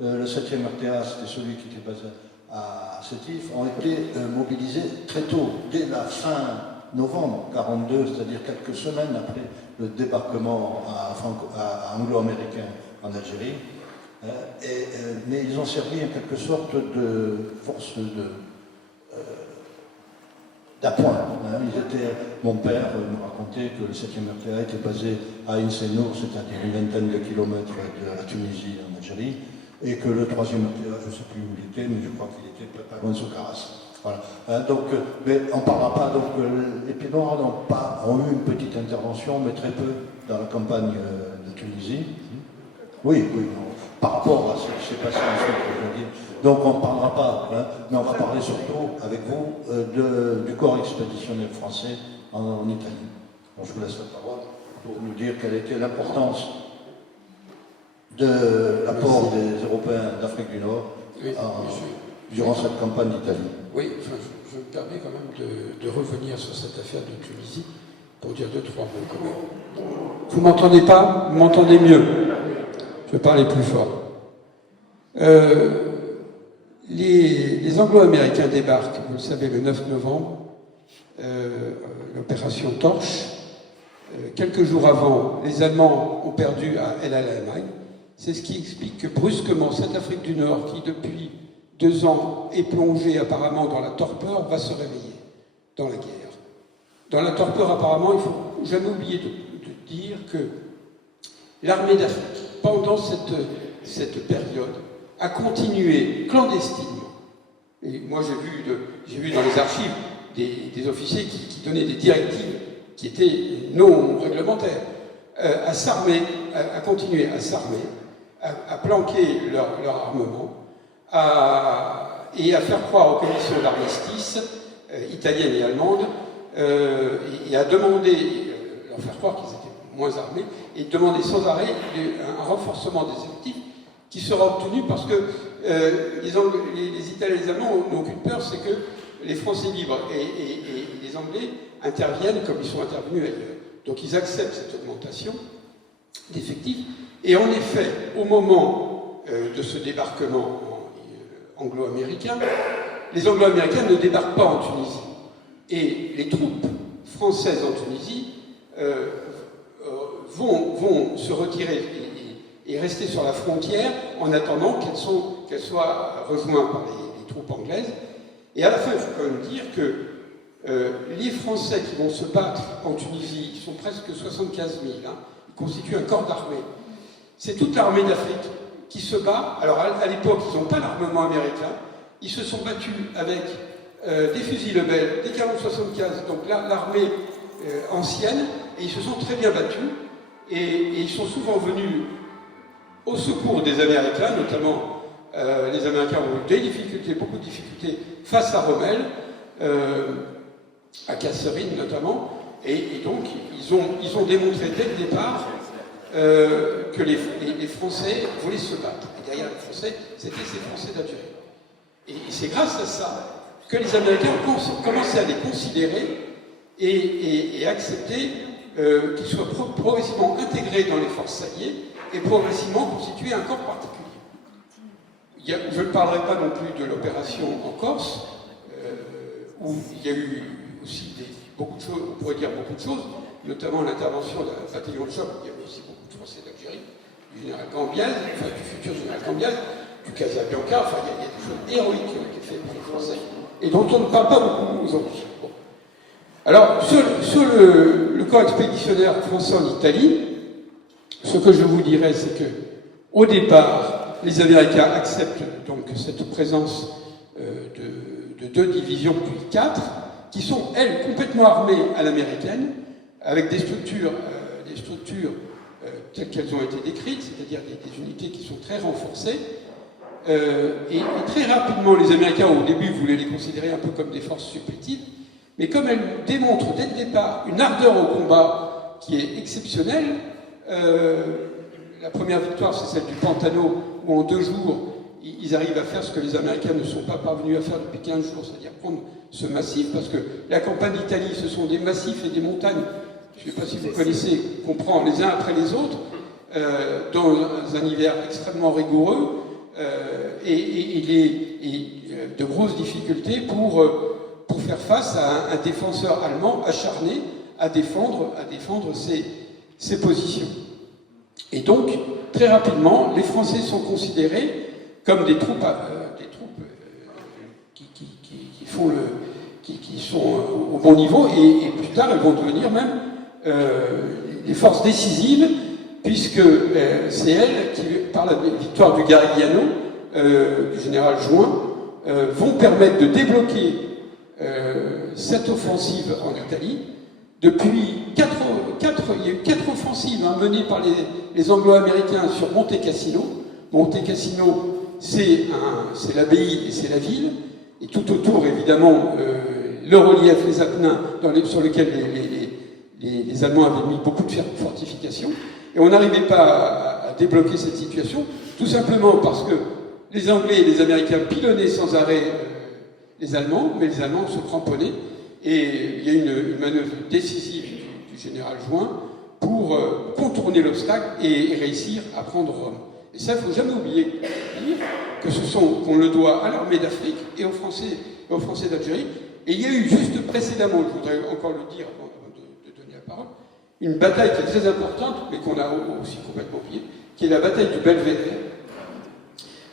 le 7e RTA, c'était celui qui était basé à Sétif, ont été mobilisés très tôt, dès la fin novembre 1942, c'est-à-dire quelques semaines après le débarquement anglo-américain en Algérie. Mais ils ont servi en quelque sorte de force d'appoint. Mon père me racontait que le 7e RTA était basé à Ain Sennour, c'est-à-dire une vingtaine de kilomètres de la Tunisie en Algérie, et que le 3e RTA, je ne sais plus où il était, mais je crois qu'il était pas loin de Soukaras. Voilà. Mais on ne parlera pas. Donc, les Pieds Noirs ont eu une petite intervention, mais très peu, dans la campagne de Tunisie. Oui, non. Par rapport à ce qui s'est passé ensuite, je veux dire. Donc, on ne parlera pas, mais on va parler surtout, avec vous, du corps expéditionnel français en Italie. Bon, je vous laisse la parole pour nous dire quelle était l'importance de l'apport des Européens d'Afrique du Nord durant cette campagne d'Italie. Oui, enfin, je me permets quand même de revenir sur cette affaire de Tunisie pour dire 2-3 mots quand même. Vous m'entendez pas? Vous m'entendez mieux? Je vais parler plus fort. Les Anglo-Américains débarquent, vous le savez, le 9 novembre, l'opération Torche. Quelques jours avant, les Allemands ont perdu à El Alamein. C'est ce qui explique que brusquement, cette Afrique du Nord, qui depuis 2 ans est plongée apparemment dans la torpeur, va se réveiller dans la guerre. Dans la torpeur, apparemment, il ne faut jamais oublier de dire que l'armée d'Afrique, pendant cette période, a continué clandestinement. Et moi, j'ai vu dans les archives des officiers qui donnaient des directives qui étaient non réglementaires, à s'armer, à continuer à s'armer, à planquer leur armement, et à faire croire aux commissions d'armistice italiennes et allemandes, et à demander, leur faire croire qu'ils étaient moins armés, et demander sans arrêt un renforcement des effectifs qui sera obtenu parce que les Italiens et les Allemands n'ont aucune peur, c'est que les Français libres et les Anglais interviennent comme ils sont intervenus ailleurs. Donc ils acceptent cette augmentation d'effectifs. Et en effet, au moment de ce débarquement anglo-américain, les Anglo-Américains ne débarquent pas en Tunisie. Et les troupes françaises en Tunisie vont se retirer et rester sur la frontière en attendant qu'elles soient rejointes par les troupes anglaises. Et à la fin, il faut quand même dire que les Français qui vont se battre en Tunisie, ils sont presque 75 000, ils constituent un corps d'armée. C'est toute l'armée d'Afrique qui se bat. Alors à l'époque, ils n'ont pas l'armement américain. Ils se sont battus avec des fusils Lebel, des 40-75, donc l'armée ancienne, et ils se sont très bien battus. Et ils sont souvent venus au secours des Américains, notamment Les Américains ont eu des difficultés, beaucoup de difficultés face à Rommel, à Kasserine notamment, et donc ils ont démontré dès le départ que les Français voulaient se battre. Et derrière les Français, c'était ces Français d'Algérie. Et c'est grâce à ça que les Américains ont commencé à les considérer et accepter qu'ils soient progressivement intégrés dans les forces alliées et progressivement constituer un corps particulier. Je ne parlerai pas non plus de l'opération en Corse, où il y a eu aussi beaucoup de choses, on pourrait dire beaucoup de choses, notamment l'intervention d'un bataillon de choc. Il y avait aussi beaucoup de Français d'Algérie, du général Cambiaz, enfin du futur général Cambiaz, du Casabianca, enfin il y a des choses héroïques qui ont été faites par les Français, et dont on ne parle pas beaucoup aujourd'hui. Bon. Alors, sur le corps expéditionnaire français en Italie, ce que je vous dirais, c'est que, au départ, les Américains acceptent donc cette présence de 2 divisions, puis 4, qui sont, elles, complètement armées à l'américaine, avec des structures telles qu'elles ont été décrites, c'est-à-dire des unités qui sont très renforcées. Et très rapidement, les Américains, au début, voulaient les considérer un peu comme des forces supplétives, mais comme elles démontrent dès le départ une ardeur au combat qui est exceptionnelle, la première victoire, c'est celle du Pantano, où en 2 jours, ils arrivent à faire ce que les Américains ne sont pas parvenus à faire depuis 15 jours, c'est-à-dire prendre ce massif, parce que la campagne d'Italie, ce sont des massifs et des montagnes, je ne sais pas si vous connaissez, qu'on prend les uns après les autres, dans un hiver extrêmement rigoureux, et de grosses difficultés pour faire face à un défenseur allemand acharné à défendre ses positions. Et donc, très rapidement, les Français sont considérés comme des troupes qui sont au bon niveau, et plus tard, elles vont devenir même des forces décisives, puisque c'est elles qui, par la victoire du Garigliano, du général Juin, vont permettre de débloquer cette offensive en Italie. Depuis il y a eu 4 offensives menées par les Anglo-Américains sur Monte Cassino. Monte Cassino, c'est l'abbaye et c'est la ville, et tout autour, évidemment, le relief, les Apennins, sur lesquels les Allemands avaient mis beaucoup de fortifications. Et on n'arrivait pas à débloquer cette situation, tout simplement parce que les Anglais et les Américains pilonnaient sans arrêt les Allemands, mais les Allemands se cramponnaient. Et il y a une manœuvre décisive du général Juin pour contourner l'obstacle et réussir à prendre Rome. Et ça, il ne faut jamais oublier de dire qu'on le doit à l'armée d'Afrique et aux Français d'Algérie. Et il y a eu juste précédemment, je voudrais encore le dire avant de donner la parole, une bataille qui est très importante, mais qu'on a aussi complètement oubliée, qui est la bataille du Belvédère.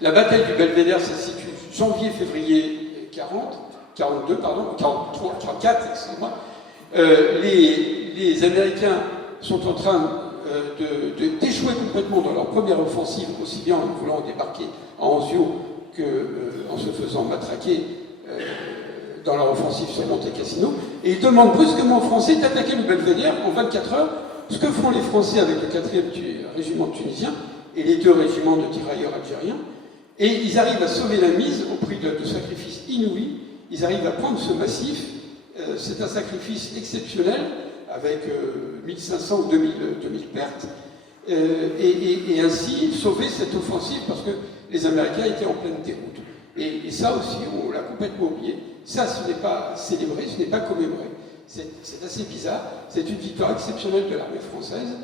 La bataille du Belvédère, ça se situe janvier-février 44, excusez-moi. Les Américains sont en train d'échouer complètement dans leur première offensive, aussi bien en voulant débarquer à Anzio qu'en se faisant matraquer dans leur offensive sur Monte Cassino. Et ils demandent brusquement aux Français d'attaquer le Belvédère en 24 heures, ce que font les Français avec le 4e régiment tunisien et les 2 régiments de tirailleurs algériens. Et ils arrivent à sauver la mise au prix de sacrifices inouïs. Ils arrivent à prendre ce massif. C'est un sacrifice exceptionnel, avec 1500 ou 2000 pertes. Et ainsi sauver cette offensive, parce que les Américains étaient en pleine déroute. Et ça aussi, on l'a complètement oublié. Ça, ce n'est pas célébré, ce n'est pas commémoré. C'est assez bizarre. C'est une victoire exceptionnelle de l'armée française,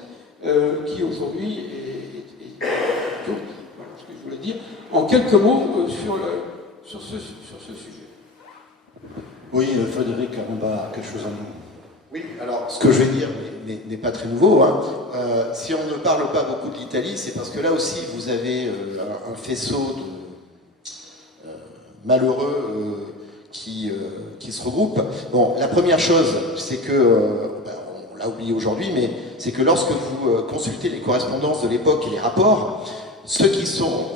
qui aujourd'hui est voilà ce que je voulais dire. En quelques mots sur ce sujet. Oui, Frédéric Aramba a quelque chose à nous. Oui, alors ce que je vais dire n'est pas très nouveau. Hein. Si on ne parle pas beaucoup de l'Italie, c'est parce que là aussi vous avez un faisceau de malheureux qui se regroupent. Bon, la première chose, c'est que, on l'a oublié aujourd'hui, mais c'est que lorsque vous consultez les correspondances de l'époque et les rapports, ceux qui sont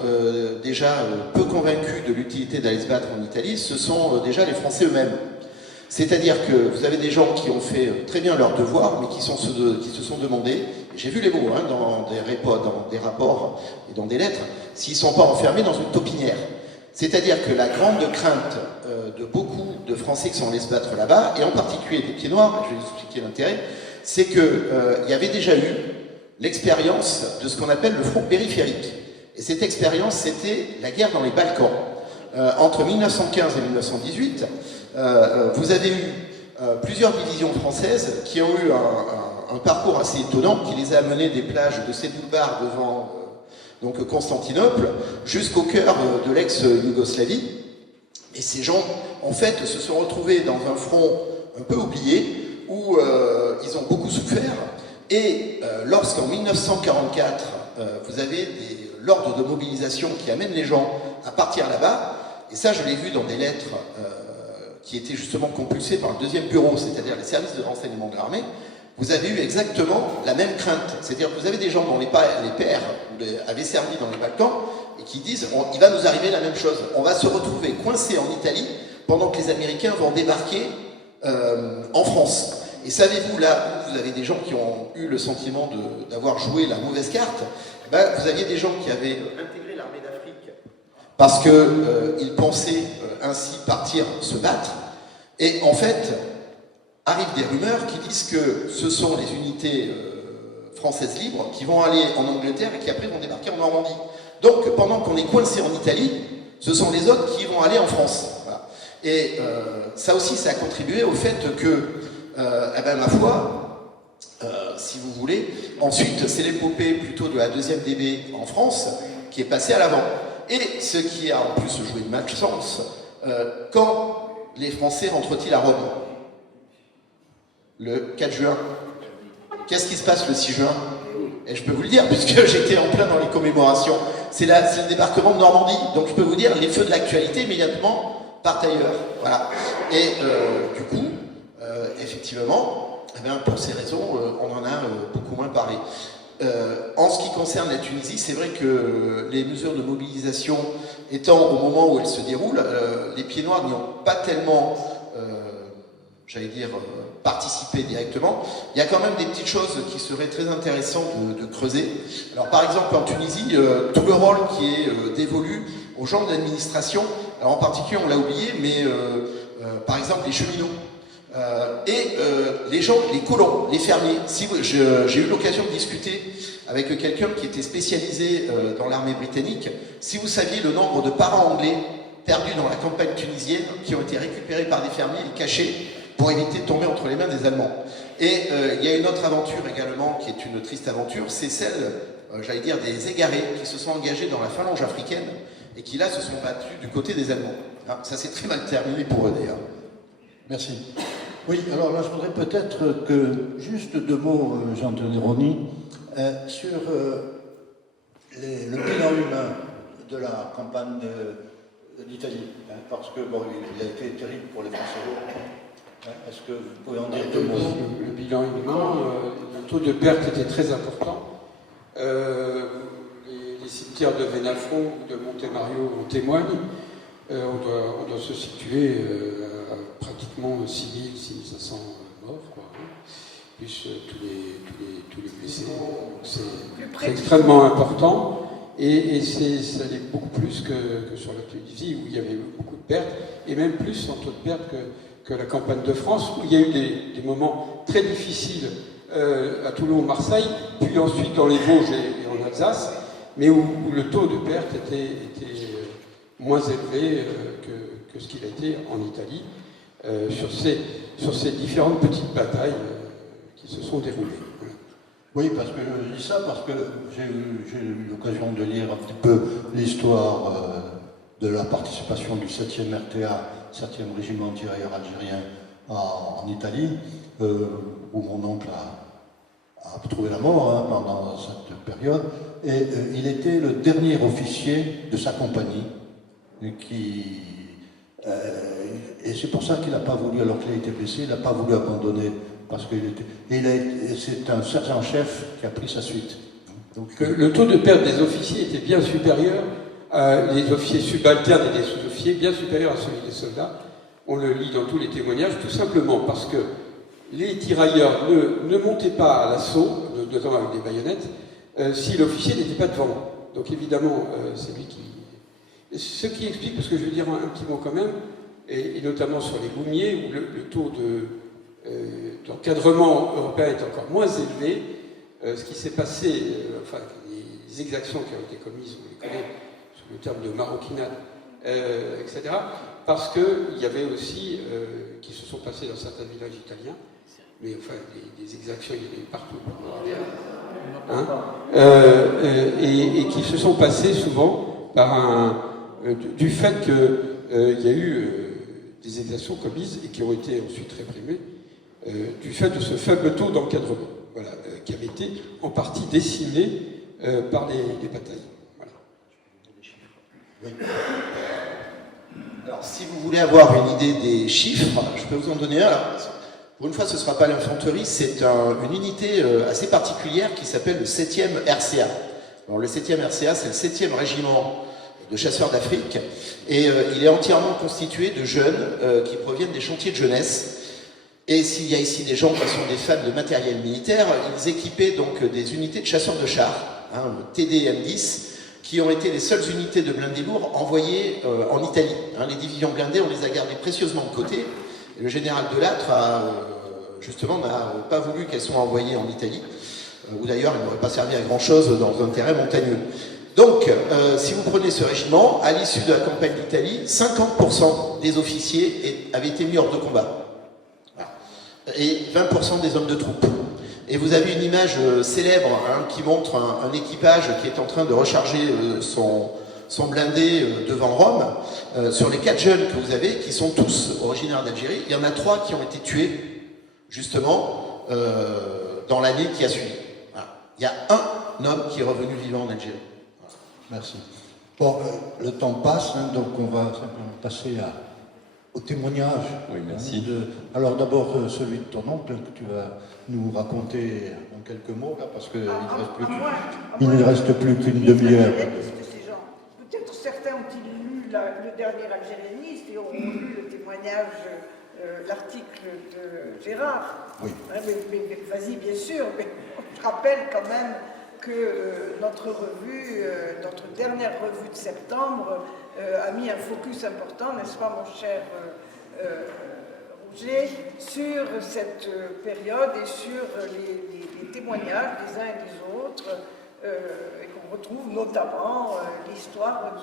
déjà peu convaincus de l'utilité d'aller se battre en Italie, ce sont déjà les Français eux-mêmes. C'est-à-dire que vous avez des gens qui ont fait très bien leur devoir, mais qui se sont demandé, j'ai vu les mots dans des rapports et dans des lettres, s'ils ne sont pas enfermés dans une taupinière. C'est-à-dire que la grande crainte de beaucoup de Français qui sont allés se battre là-bas, et en particulier des pieds noirs, je vais vous expliquer l'intérêt, c'est qu'il y avait déjà eu l'expérience de ce qu'on appelle le front périphérique. Et cette expérience, c'était la guerre dans les Balkans. Entre 1915 et 1918, vous avez eu plusieurs divisions françaises qui ont eu un parcours assez étonnant, qui les a amenés des plages de Sedulbar devant donc Constantinople jusqu'au cœur de l'ex-Yougoslavie. Et ces gens, en fait, se sont retrouvés dans un front un peu oublié, où ils ont beaucoup souffert. Et lorsqu'en 1944, vous avez l'ordre de mobilisation qui amène les gens à partir là-bas, et ça je l'ai vu dans des lettres qui étaient justement compulsées par le deuxième bureau, c'est-à-dire les services de renseignement de l'armée, vous avez eu exactement la même crainte. C'est-à-dire que vous avez des gens dont les pères avaient servi dans les Balkans et qui disent il va nous arriver la même chose. On va se retrouver coincés en Italie pendant que les Américains vont débarquer en France. Et savez-vous, là, vous avez des gens qui ont eu le sentiment d'avoir joué la mauvaise carte. Vous aviez des gens qui avaient intégré l'armée d'Afrique parce qu'ils pensaient ainsi partir se battre. Et en fait, arrivent des rumeurs qui disent que ce sont les unités françaises libres qui vont aller en Angleterre et qui après vont débarquer en Normandie. Donc pendant qu'on est coincé en Italie, ce sont les autres qui vont aller en France. Voilà. Et ça aussi, ça a contribué au fait que, ma foi, si vous voulez, ensuite c'est l'épopée plutôt de la deuxième DB en France qui est passée à l'avant. Et ce qui a en plus joué de malchance, quand les Français rentrent-ils à Rome ? Le 4 juin. Qu'est-ce qui se passe le 6 juin? Et je peux vous le dire, puisque j'étais en plein dans les commémorations. C'est le débarquement de Normandie. Donc je peux vous dire, les feux de l'actualité immédiatement partent ailleurs. Voilà. Et du coup, effectivement, pour ces raisons, on en a beaucoup moins parlé. En ce qui concerne la Tunisie, c'est vrai que les mesures de mobilisation étant au moment où elles se déroulent, les pieds noirs n'y ont pas tellement, participer directement. Il y a quand même des petites choses qui seraient très intéressantes de creuser. Alors par exemple en Tunisie, tout le rôle qui est dévolu aux gens de l'administration, alors en particulier on l'a oublié, mais par exemple les cheminots, les gens, les colons, les fermiers. J'ai eu l'occasion de discuter avec quelqu'un qui était spécialisé dans l'armée britannique. Si vous saviez le nombre de parents anglais perdus dans la campagne tunisienne, qui ont été récupérés par des fermiers et cachés pour éviter de tomber entre les mains des Allemands. Et il y a une autre aventure également, qui est une triste aventure, c'est celle, des égarés qui se sont engagés dans la phalange africaine et qui là se sont battus du côté des Allemands. Ah, ça s'est très mal terminé pour eux d'ailleurs. Merci. Oui, alors là, je voudrais peut-être que, juste deux mots, Jean-Denis Rony, sur le bilan humain de la campagne d'Italie, parce que, bon, il a été terrible pour les Français. Est-ce que vous pouvez en dire deux mots? Le bilan humain, le taux de perte était très important. Les cimetières de Venafro ou de Montemario en témoignent. On doit se situer à pratiquement 6 500 morts, quoi, plus tous les blessés. C'est extrêmement important. Et ça allait beaucoup plus que sur la Tunisie, où il y avait beaucoup de pertes, et même plus en taux de perte que la campagne de France, où il y a eu des moments très difficiles à Toulon, Marseille, puis ensuite dans les Vosges et en Alsace, mais où le taux de perte était moins élevé que ce qu'il a été en Italie, sur ces différentes petites batailles qui se sont déroulées. Oui, parce que je dis ça parce que j'ai eu l'occasion de lire un petit peu l'histoire de la participation du 7e RTA, 7e régiment tirailleur algérien en Italie, où mon oncle a trouvé la mort pendant cette période. Et il était le dernier officier de sa compagnie. Et c'est pour ça qu'il n'a pas voulu, alors qu'il a été blessé, il n'a pas voulu abandonner. Parce que c'est un sergent-chef qui a pris sa suite. Donc, le taux de perte des officiers était bien supérieur, les officiers subalternes et des sous-officiers, bien supérieur à celui des soldats, On le lit dans tous les témoignages, tout simplement parce que les tirailleurs ne montaient pas à l'assaut, notamment avec des baïonnettes, si l'officier n'était pas devant. Donc évidemment, c'est lui qui... Ce qui explique, parce que je vais dire un petit mot quand même, et notamment sur les goumiers, où le taux d'encadrement européen est encore moins élevé, ce qui s'est passé, enfin, les exactions qui ont été commises, on les connaît sous le terme de maroquinade, etc., parce qu'il y avait aussi, qui se sont passés dans certains villages italiens, mais enfin, des exactions, il y en a eu partout. Hein, et qui se sont passés souvent par du fait qu'il y a eu des exactions commises et qui ont été ensuite réprimées, du fait de ce faible taux d'encadrement, voilà, qui avait été en partie décimé par les batailles. Voilà. Oui. Alors, si vous voulez avoir une idée des chiffres, je peux vous en donner un. Alors, pour une fois, ce ne sera pas l'infanterie, c'est une unité assez particulière qui s'appelle le 7e RCA. Alors, le 7e RCA, c'est le 7e régiment de chasseurs d'Afrique, et il est entièrement constitué de jeunes qui proviennent des chantiers de jeunesse. Et s'il y a ici des gens qui sont des fans de matériel militaire, ils équipaient donc des unités de chasseurs de chars, hein, le TDM-10, qui ont été les seules unités de blindés lourds envoyées en Italie. Hein, les divisions blindées, on les a gardées précieusement de côté. Et le général Delattre justement, n'a pas voulu qu'elles soient envoyées en Italie, où d'ailleurs elles n'auraient pas servi à grand-chose dans un terrain montagneux. Donc, si vous prenez ce régiment, à l'issue de la campagne d'Italie, 50% des officiers avaient été mis hors de combat. Voilà. Et 20% des hommes de troupe. Et vous avez une image célèbre hein, qui montre un équipage qui est en train de recharger son blindé devant Rome. Sur les 4 jeunes que vous avez, qui sont tous originaires d'Algérie, il y en a 3 qui ont été tués, justement, dans l'année qui a suivi. Voilà. Il y a un homme qui est revenu vivant en Algérie. Merci. Bon, le temps passe, hein, donc on va simplement passer au témoignage. Oui, merci. Alors d'abord celui de ton oncle que tu vas nous raconter en quelques mots, là, parce qu'il ne reste plus qu'une demi-heure. Peut-être certains ont-ils lu le dernier Algérianiste et ont lu le témoignage, l'article de Gérard. Oui. Mais vas-y, bien sûr, mais je rappelle quand même que notre revue, notre dernière revue de septembre, a mis un focus important, n'est-ce pas, mon cher Roger, sur cette période et sur les témoignages des uns et des autres, et qu'on retrouve notamment l'histoire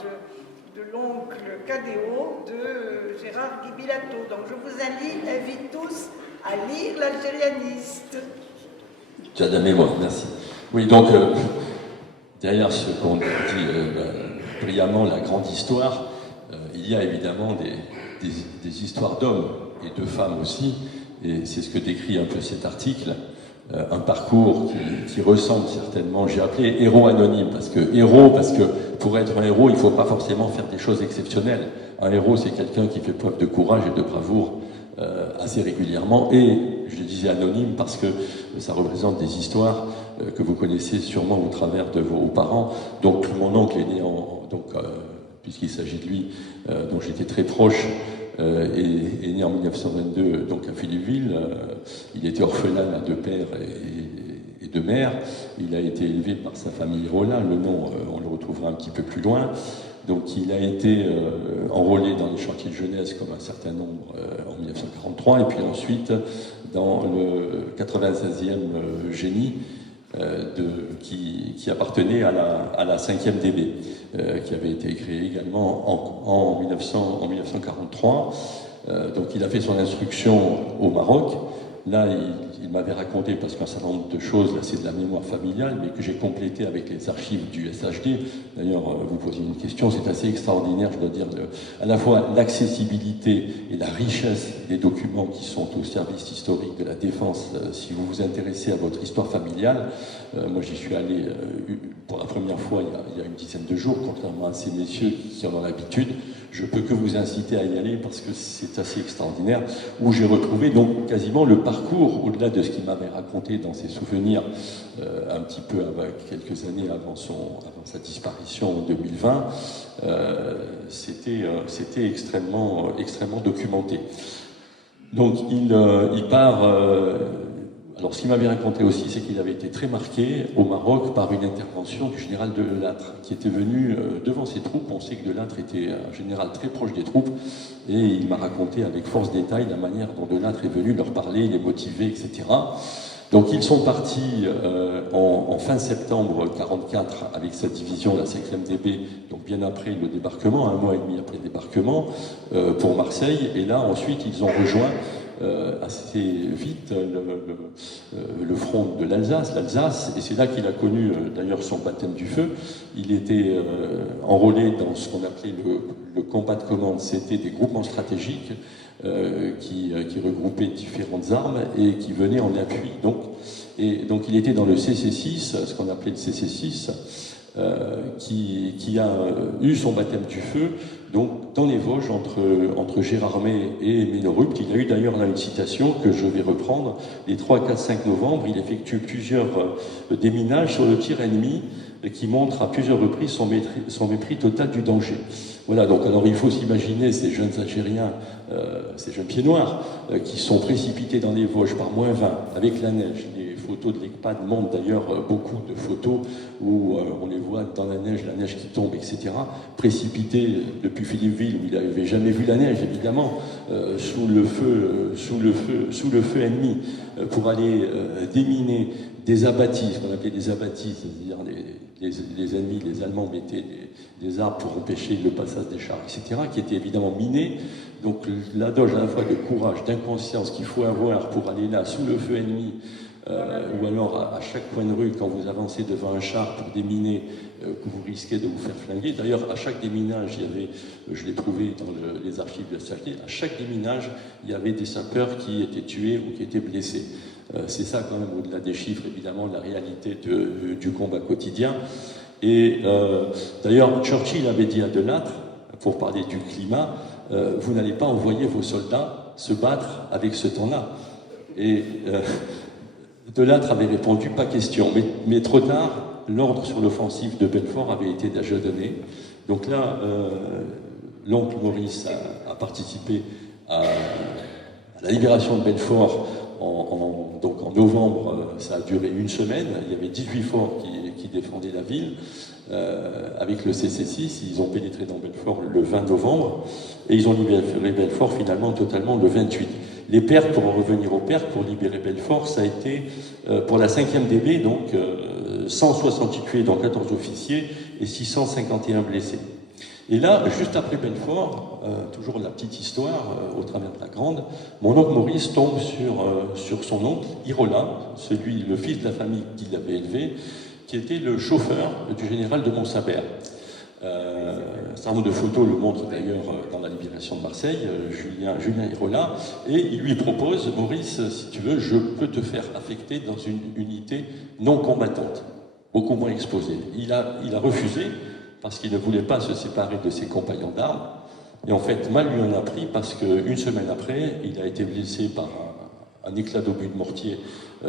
de l'oncle Cadéo de Gérard Guibilato. Donc je vous invite tous à lire l'Algérianiste. Tu as de la mémoire, merci. Oui, donc, derrière ce qu'on dit brillamment, la grande histoire, il y a évidemment des histoires d'hommes et de femmes aussi, et c'est ce que décrit un peu cet article, un parcours qui ressemble certainement, j'ai appelé héros anonyme, parce que pour être un héros, il ne faut pas forcément faire des choses exceptionnelles. Un héros, c'est quelqu'un qui fait preuve de courage et de bravoure assez régulièrement, et je le disais anonyme parce que ça représente des histoires que vous connaissez sûrement au travers de vos parents. Donc mon oncle est né puisqu'il s'agit de lui, dont j'étais très proche, est né en 1922 donc à Philippeville. Il était orphelin à 2 pères et 2 mères. Il a été élevé par sa famille Rollin. Le nom, on le retrouvera un petit peu plus loin. Donc il a été enrôlé dans les chantiers de jeunesse comme un certain nombre en 1943, et puis ensuite dans le 96e génie qui appartenait à la 5e DB, qui avait été créée également en 1943. Donc il a fait son instruction au Maroc. Là, il m'avait raconté, parce qu'un certain nombre de choses, là c'est de la mémoire familiale, mais que j'ai complété avec les archives du SHD. D'ailleurs, vous posez une question, c'est assez extraordinaire, je dois dire, à la fois l'accessibilité et la richesse des documents qui sont au service historique de la Défense. Si vous vous intéressez à votre histoire familiale, moi j'y suis allé pour la première fois il y a une dizaine de jours, contrairement à ces messieurs qui en ont l'habitude. je peux que vous inciter à y aller parce que c'est assez extraordinaire, où j'ai retrouvé donc quasiment le parcours, au-delà de ce qu'il m'avait raconté dans ses souvenirs, un petit peu quelques années avant sa disparition en 2020, c'était extrêmement documenté. Donc il part... alors ce qu'il m'avait raconté aussi, c'est qu'il avait été très marqué au Maroc par une intervention du général de Lattre, qui était venu devant ses troupes. On sait que de Lattre était un général très proche des troupes, et il m'a raconté avec force détail la manière dont de Lattre est venu leur parler, les motiver, etc. Donc ils sont partis en fin septembre 1944 avec sa division, la 5e DB, donc bien après le débarquement, un mois et demi après le débarquement, pour Marseille. Et là, ensuite, ils ont rejoint assez vite le front de l'Alsace, et c'est là qu'il a connu d'ailleurs son baptême du feu. Il était enrôlé dans ce qu'on appelait le combat de commande. C'était des groupements stratégiques qui regroupaient différentes armes et qui venaient en appui. Donc il était dans le CC6, ce qu'on appelait le CC6, qui a eu son baptême du feu donc dans les Vosges, entre Gérardmer et Ménorupt. Il a eu d'ailleurs là une citation que je vais reprendre. Les 3, 4, 5 novembre, il effectue plusieurs déminages sur le tir ennemi qui montre à plusieurs reprises son mépris total du danger. Voilà, donc alors il faut s'imaginer ces jeunes Algériens, ces jeunes pieds noirs, qui sont précipités dans les Vosges par -20, avec la neige. Les photos de l'ECPAD montrent d'ailleurs beaucoup de photos où on les voit dans la neige qui tombe, etc. Précipités depuis Philippeville, où il n'avait jamais vu la neige, évidemment, sous le feu ennemi, pour aller déminer des abattis, ce qu'on appelait des abattis, c'est-à-dire les ennemis, les Allemands mettaient des arbres pour empêcher le passage des chars, etc., qui étaient évidemment minés. Donc la doge à la fois de courage, d'inconscience qu'il faut avoir pour aller là, sous le feu ennemi, ou alors à chaque coin de rue, quand vous avancez devant un char pour déminer, que vous risquez de vous faire flinguer. D'ailleurs, à chaque déminage, il y avait, je l'ai trouvé dans les archives de Saclay, à chaque déminage, il y avait des sapeurs qui étaient tués ou qui étaient blessés. C'est ça quand même, au-delà des chiffres, évidemment, la réalité du combat quotidien. Et d'ailleurs, Churchill avait dit à De Lattre, pour parler du climat, vous n'allez pas envoyer vos soldats se battre avec ce temps-là. Et De Lattre avait répondu, pas question. Mais trop tard, l'ordre sur l'offensive de Belfort avait été déjà donné. Donc là, l'oncle Maurice a participé à la libération de Belfort. Donc en novembre, ça a duré une semaine. Il y avait 18 forts qui défendaient la ville. Avec le CC6, ils ont pénétré dans Belfort le 20 novembre et ils ont libéré Belfort finalement totalement le 28. Les pertes, pour en revenir aux pertes, pour libérer Belfort, ça a été pour la 5e DB, donc 160 tués, dont 14 officiers et 651 blessés. Et là, juste après Belfort, toujours la petite histoire au travers de la grande, mon oncle Maurice tombe sur son oncle, Irola, le fils de la famille qui l'avait élevé, qui était le chauffeur du général de Montsabert. Un certain nombre de photos le montrent d'ailleurs dans la libération de Marseille, Julien Irola, et il lui propose, Maurice, si tu veux, je peux te faire affecter dans une unité non combattante, beaucoup moins exposée. Il a refusé, parce qu'il ne voulait pas se séparer de ses compagnons d'armes. Et en fait, mal lui en a pris, parce qu'une semaine après, il a été blessé par un éclat d'obus de mortier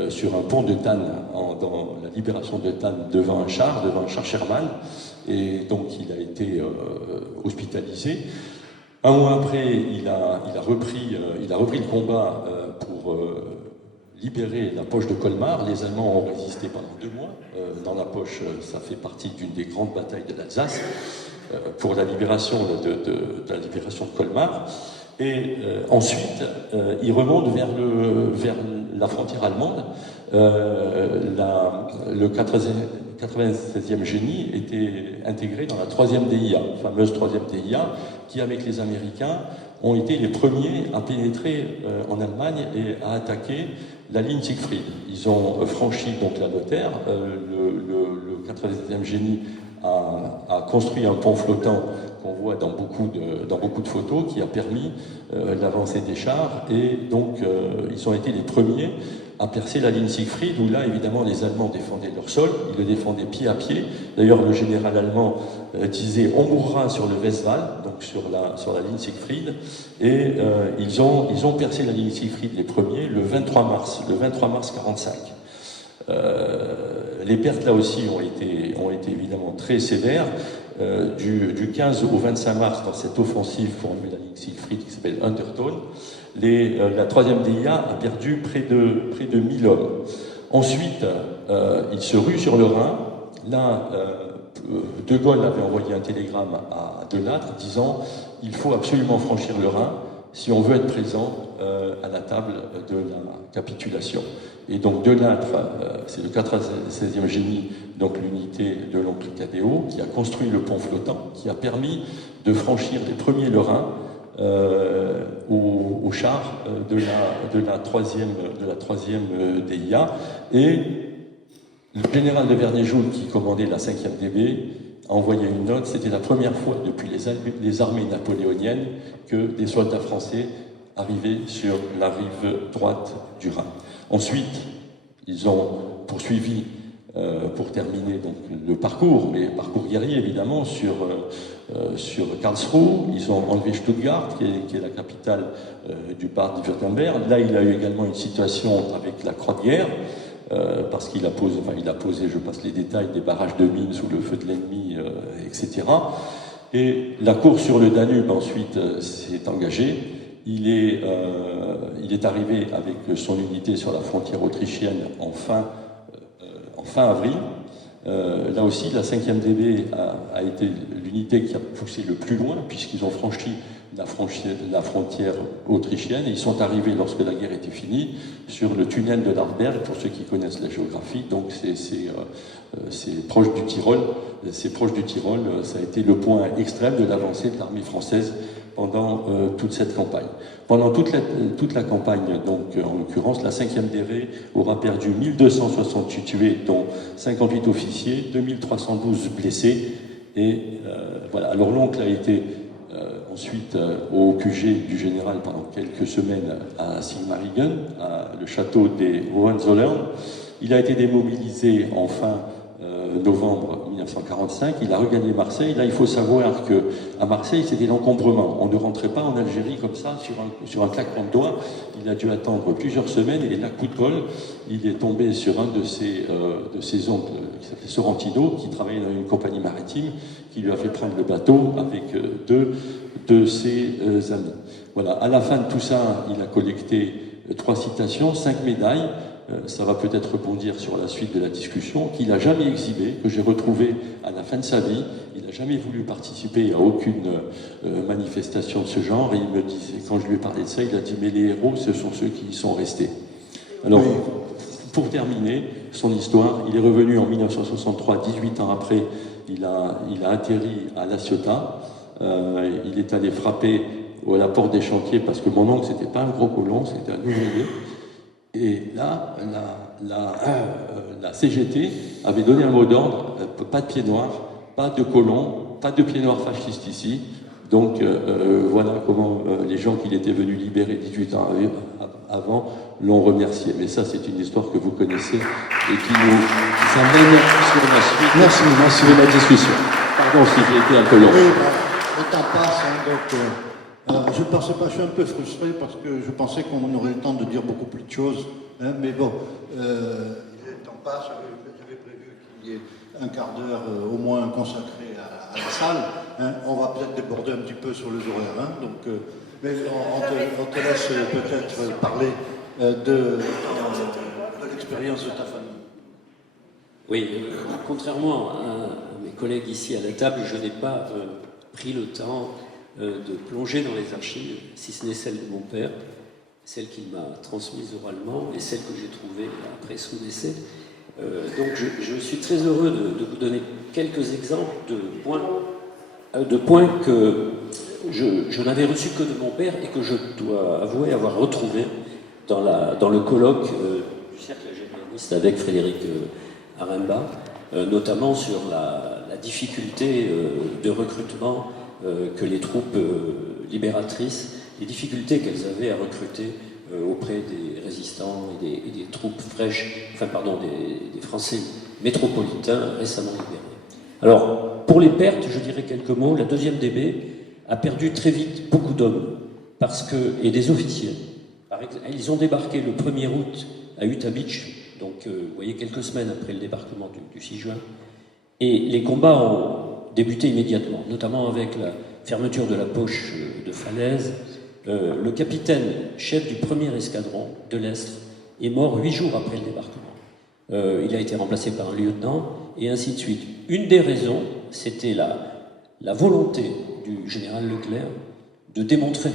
sur un pont de Tannes, dans la libération de Tannes, devant un char Sherman. Et donc, il a été hospitalisé. Un mois après, il a repris le combat pour libérer la poche de Colmar. Les Allemands ont résisté pendant 2 mois. Dans la poche, ça fait partie d'une des grandes batailles de l'Alsace pour la libération de Colmar. Et ensuite, il remonte vers la frontière allemande. Le 96e génie était intégré dans la 3e DIA, la fameuse 3e DIA, qui, avec les Américains, ont été les premiers à pénétrer en Allemagne et à attaquer la ligne Siegfried. Ils ont franchi donc la Lothaire. Le 97e génie a construit un pont flottant qu'on voit dans beaucoup de photos, qui a permis l'avancée des chars, et donc ils ont été les premiers a percé la ligne Siegfried, où là, évidemment, les Allemands défendaient leur sol, ils le défendaient pied à pied. D'ailleurs, le général allemand disait « on mourra sur le Westwall », donc sur la ligne Siegfried, et ils ont percé la ligne Siegfried les premiers le 23 mars 45. Les pertes là aussi ont été évidemment très sévères. Du 15 au 25 mars, dans cette offensive pour enlever la ligne Siegfried qui s'appelle Undertone, la 3e DIA a perdu près de 1000 hommes. Ensuite, il se rue sur le Rhin. Là, De Gaulle avait envoyé un télégramme à Delattre disant « il faut absolument franchir le Rhin si on veut être présent à la table de la capitulation ». Et donc Delattre, c'est le 96e génie, donc l'unité de l'oncle Cadéot, qui a construit le pont flottant, qui a permis de franchir les premiers le Rhin au char de la 3e DIA. Et le général de Vernet-Joule, qui commandait la 5e DB, a envoyé une note. C'était la première fois depuis les armées napoléoniennes que des soldats français arrivaient sur la rive droite du Rhin. Ensuite, ils ont poursuivi, pour terminer donc, le parcours, mais parcours guerrier évidemment, sur Karlsruhe. Ils ont enlevé Stuttgart, qui est la capitale du Bade-Württemberg. Là, il a eu également une situation avec la Croix de guerre, parce qu'il a posé, je passe les détails, des barrages de mines sous le feu de l'ennemi, etc. Et la course sur le Danube, ensuite, s'est engagée. Il est arrivé avec son unité sur la frontière autrichienne en fin avril. Là aussi, la 5e DB a été l'unité qui a poussé le plus loin, puisqu'ils ont franchi la frontière autrichienne, et ils sont arrivés, lorsque la guerre était finie, sur le tunnel de l'Arlberg, pour ceux qui connaissent la géographie. Donc c'est proche du Tyrol. Ça a été le point extrême de l'avancée de l'armée française pendant toute cette campagne. Pendant toute la campagne, donc en l'occurrence, la 5e DB aura perdu 1268 tués, dont 58 officiers, 2312 blessés. Et voilà. Alors l'oncle a été ensuite au QG du général pendant quelques semaines à Sigmaringen, le château des Hohenzollern. Il a été démobilisé en fin novembre 1945, il a regagné Marseille. Là, il faut savoir qu'à Marseille, c'était l'encombrement. On ne rentrait pas en Algérie comme ça, sur un claquement de doigts. Il a dû attendre plusieurs semaines, et là, coup de bol, il est tombé sur un de ses oncles, qui s'appelait Sorrentino, qui travaillait dans une compagnie maritime, qui lui a fait prendre le bateau avec deux de ses amis. Voilà. À la fin de tout ça, il a collecté 3 citations, 5 médailles. Ça va peut-être rebondir sur la suite de la discussion, qu'il n'a jamais exhibé, que j'ai retrouvé à la fin de sa vie. Il n'a jamais voulu participer à aucune manifestation de ce genre, et il me disait, quand je lui ai parlé de ça, il a dit « mais les héros, ce sont ceux qui y sont restés ». Alors, pour terminer son histoire, il est revenu en 1963, 18 ans après, il a atterri à La Ciotat, il est allé frapper à la porte des chantiers, parce que mon oncle, c'était pas un gros colon, c'était un ouvrier. Et là, la CGT avait donné un mot d'ordre, pas de pieds noirs, pas de colons, pas de pieds noirs fascistes ici. Donc voilà comment les gens qu'il était venu libérer 18 ans avant l'ont remercié. Mais ça, c'est une histoire que vous connaissez et qui s'amène sur la suite de la discussion. Pardon si j'ai été un peu long. Oui, le temps passe, donc... je ne pensais pas, je suis un peu frustré parce que je pensais qu'on aurait le temps de dire beaucoup plus de choses, hein, mais bon, le temps passe, j'avais prévu qu'il y ait un quart d'heure au moins consacré à la salle, hein. On va peut-être déborder un petit peu sur les horaires, hein, donc, mais on te laisse peut-être parler de l'expérience de ta famille. Oui, contrairement à mes collègues ici à la table, je n'ai pas pris le temps de plonger dans les archives, si ce n'est celle de mon père, celle qu'il m'a transmise oralement et celle que j'ai trouvée après son décès. Donc je suis très heureux de vous donner quelques exemples de points que je n'avais reçus que de mon père et que je dois avouer avoir retrouvé dans le colloque du cercle généraliste avec Frédéric Aremba, notamment sur la difficulté de recrutement que les troupes libératrices, les difficultés qu'elles avaient à recruter auprès des résistants et des troupes fraîches, des Français métropolitains récemment libérés. Alors, pour les pertes, je dirais quelques mots. La 2e DB a perdu très vite beaucoup d'hommes et des officiers. Ils ont débarqué le 1er août à Utah Beach, donc vous voyez, quelques semaines après le débarquement du 6 juin. Et les combats ont débuté immédiatement, notamment avec la fermeture de la poche de Falaise. Le capitaine chef du 1er escadron de l'Est est mort 8 jours après le débarquement. Il a été remplacé par un lieutenant, et ainsi de suite. Une des raisons, c'était la volonté du général Leclerc de démontrer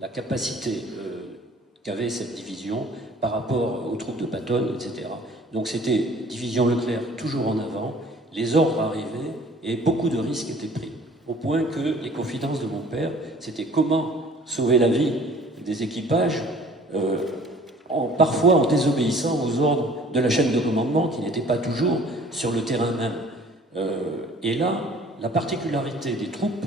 la capacité qu'avait cette division par rapport aux troupes de Patton, etc. Donc c'était division Leclerc toujours en avant, les ordres arrivaient et beaucoup de risques étaient pris. Au point que les confidences de mon père, c'était comment sauver la vie des équipages, parfois en désobéissant aux ordres de la chaîne de commandement qui n'était pas toujours sur le terrain même. Et là, la particularité des troupes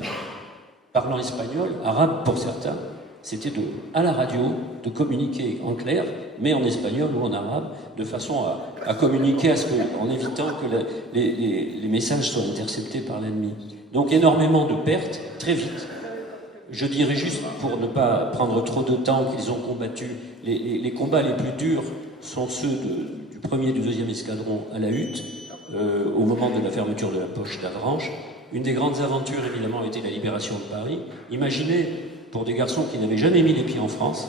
parlant espagnol, arabe pour certains, c'était à la radio de communiquer en clair, mais en espagnol ou en arabe, de façon à communiquer en évitant que les messages soient interceptés par l'ennemi. Donc énormément de pertes, très vite. Je dirais juste, pour ne pas prendre trop de temps, qu'ils ont combattu, les combats les plus durs sont ceux du 1er et du 2e escadron à la Hutte, au moment de la fermeture de la poche d'Avranches. Une des grandes aventures, évidemment, était la libération de Paris. Imaginez, pour des garçons qui n'avaient jamais mis les pieds en France,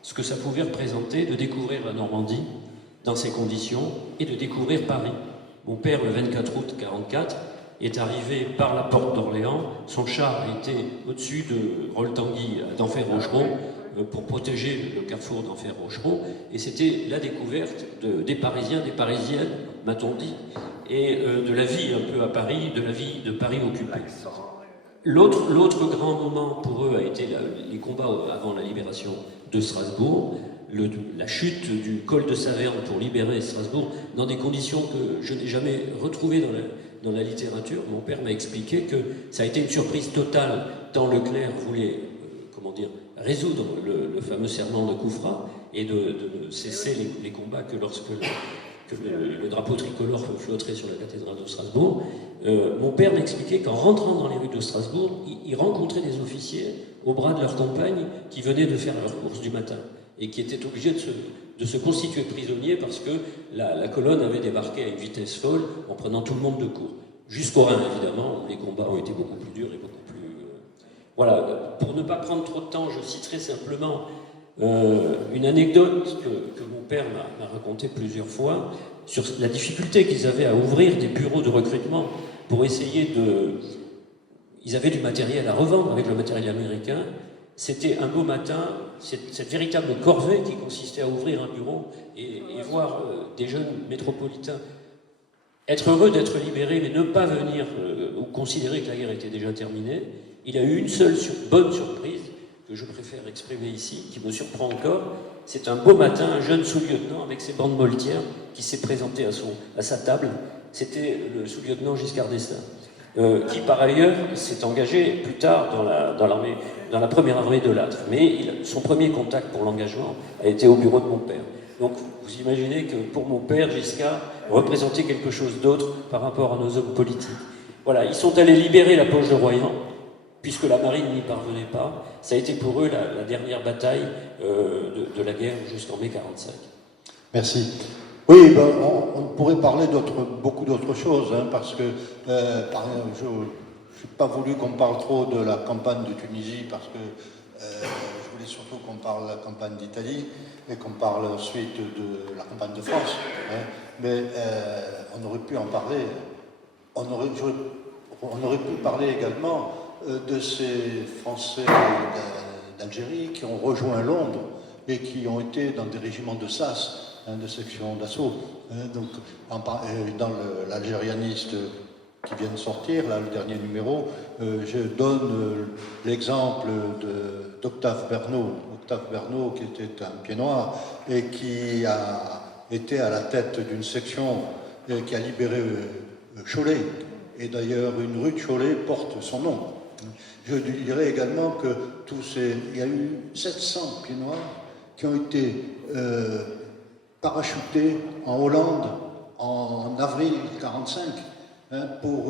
ce que ça pouvait représenter de découvrir la Normandie dans ces conditions et de découvrir Paris. Mon père, le 24 août 1944, est arrivé par la porte d'Orléans. Son char était au-dessus de Roltanguy, d'Enfer-Rochereau, pour protéger le carrefour d'Enfer-Rochereau. Et c'était la découverte des Parisiens, des Parisiennes, m'a-t-on dit, et de la vie un peu à Paris, de la vie de Paris occupée. L'autre grand moment pour eux a été les combats avant la libération de Strasbourg, la chute du col de Saverne pour libérer Strasbourg, dans des conditions que je n'ai jamais retrouvées dans la littérature. Mon père m'a expliqué que ça a été une surprise totale, tant Leclerc voulait résoudre le fameux serment de Koufra et de cesser les combats que lorsque le drapeau tricolore flotterait sur la cathédrale de Strasbourg. Mon père m'expliquait qu'en rentrant dans les rues de Strasbourg, il rencontrait des officiers au bras de leurs compagnes qui venaient de faire leur course du matin et qui étaient obligés de se constituer prisonniers parce que la colonne avait débarqué à une vitesse folle en prenant tout le monde de court. Jusqu'au Rhin, évidemment, où les combats ont été beaucoup plus durs et beaucoup plus... Voilà, pour ne pas prendre trop de temps, je citerai simplement une anecdote que mon père m'a racontée plusieurs fois sur la difficulté qu'ils avaient à ouvrir des bureaux de recrutement pour essayer Ils avaient du matériel à revendre avec le matériel américain. C'était un beau matin, cette véritable corvée qui consistait à ouvrir un bureau et voir des jeunes métropolitains être heureux d'être libérés, mais ne pas venir ou considérer que la guerre était déjà terminée. Il a eu une seule bonne surprise, que je préfère exprimer ici, qui me surprend encore. C'est un beau matin, un jeune sous-lieutenant avec ses bandes moltières qui s'est présenté à sa table. C'était le sous-lieutenant Giscard d'Estaing, qui par ailleurs s'est engagé plus tard dans la première armée de l'Âtre. Mais son premier contact pour l'engagement a été au bureau de mon père. Donc vous imaginez que pour mon père, Giscard représentait quelque chose d'autre par rapport à nos hommes politiques. Voilà, ils sont allés libérer la poche de Royan, puisque la marine n'y parvenait pas. Ça a été pour eux la dernière bataille de la guerre jusqu'en mai 1945. Merci. Oui, on pourrait parler beaucoup d'autres choses, hein, parce que je n'ai pas voulu qu'on parle trop de la campagne de Tunisie, parce que je voulais surtout qu'on parle de la campagne d'Italie et qu'on parle ensuite de la campagne de France. Hein, mais on aurait pu en parler. On aurait pu parler également de ces Français d'Algérie qui ont rejoint Londres et qui ont été dans des régiments de SAS, de section d'assaut. Donc, dans l'Algérianiste qui vient de sortir, là, le dernier numéro, je donne l'exemple d'Octave Bernot. Octave Bernot, qui était un pied noir et qui a été à la tête d'une section qui a libéré Cholet. Et d'ailleurs, une rue de Cholet porte son nom. Je dirais également que il y a eu 700 pieds noirs qui ont été parachutés en Hollande en avril 1945 pour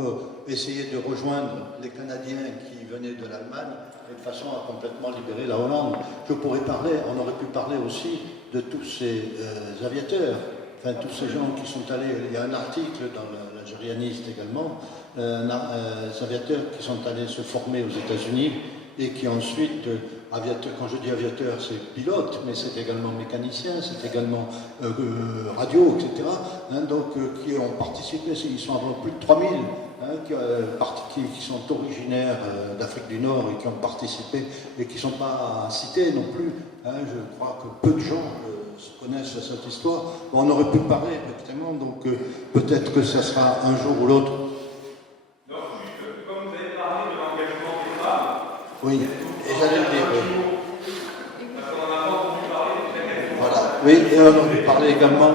essayer de rejoindre les Canadiens qui venaient de l'Allemagne et de façon à complètement libérer la Hollande. On aurait pu parler aussi de tous ces aviateurs, enfin tous ces gens qui sont allés, il y a un article dans l'Algérianiste également, des aviateurs qui sont allés se former aux États-Unis et qui ensuite, aviateurs, quand je dis aviateur, c'est pilote, mais c'est également mécanicien, c'est également radio, etc. Donc qui ont participé, ils sont environ plus de 3000 qui sont originaires d'Afrique du Nord et qui ont participé et qui ne sont pas cités non plus. Je crois que peu de gens connaissent cette histoire. Bon, on aurait pu parler, effectivement, donc peut-être que ça sera un jour ou l'autre. Comme vous avez parlé de l'engagement des femmes, oui, et j'allais le dire. parce qu'on n'a pas entendu parler de la Voilà. Oui, et on aurait pu parler également.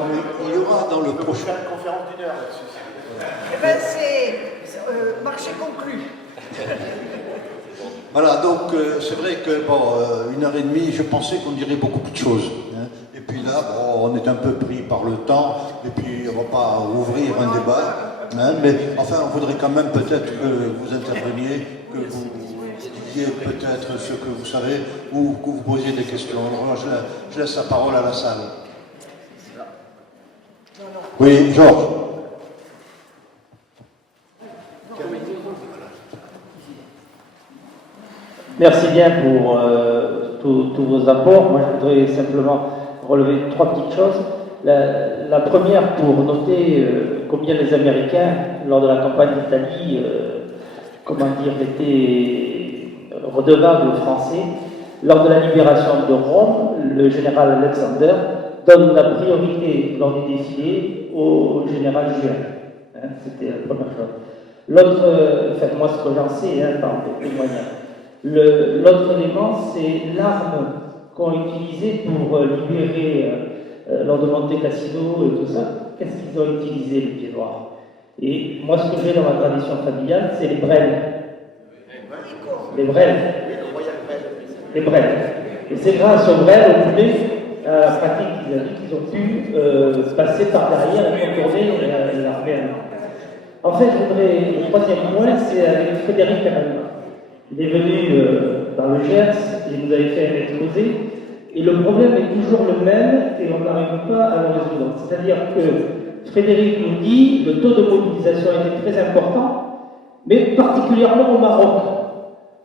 Il y aura dans le prochain. Une conférence d'1 heure là-dessus. Eh bien, c'est marché conclu. Voilà, donc c'est vrai que, bon, 1h30, je pensais qu'on dirait beaucoup plus de choses. Et puis là, bon, on est un peu pris par le temps, et puis on ne va pas ouvrir un débat. Mais enfin, on voudrait quand même peut-être que vous interveniez, que vous disiez peut-être ce que vous savez, ou que vous posiez des questions. Alors, je laisse la parole à la salle. Oui, Georges. Merci bien pour tous vos apports. Moi, je voudrais simplement relever 3 petites choses. La première, pour noter combien les Américains, lors de la campagne d'Italie, étaient redevables aux Français. Lors de la libération de Rome, le général Alexander donne la priorité lors des défilés au général Juin. C'était la première chose. L'autre, faites-moi ce que j'en sais, par des témoignages. L'autre élément, c'est l'arme qu'ont utilisée pour libérer, lors de Monte Cassino et tout ça. Qu'est-ce qu'ils ont utilisé, les pieds noirs? Et moi, ce que j'ai dans ma tradition familiale, c'est les brèles. Les brèles. Les brèles. Et c'est grâce aux brèles, aux boulets, à la pratique qu'ils ont pu passer par derrière et contourner l'armée allemande. En fait, le troisième point, c'est avec Frédéric Caron. Il est venu dans le Gers, il nous avait fait un exposé, et le problème est toujours le même, et on n'arrive pas à le résoudre. C'est-à-dire que Frédéric nous dit que le taux de mobilisation était très important, mais particulièrement au Maroc.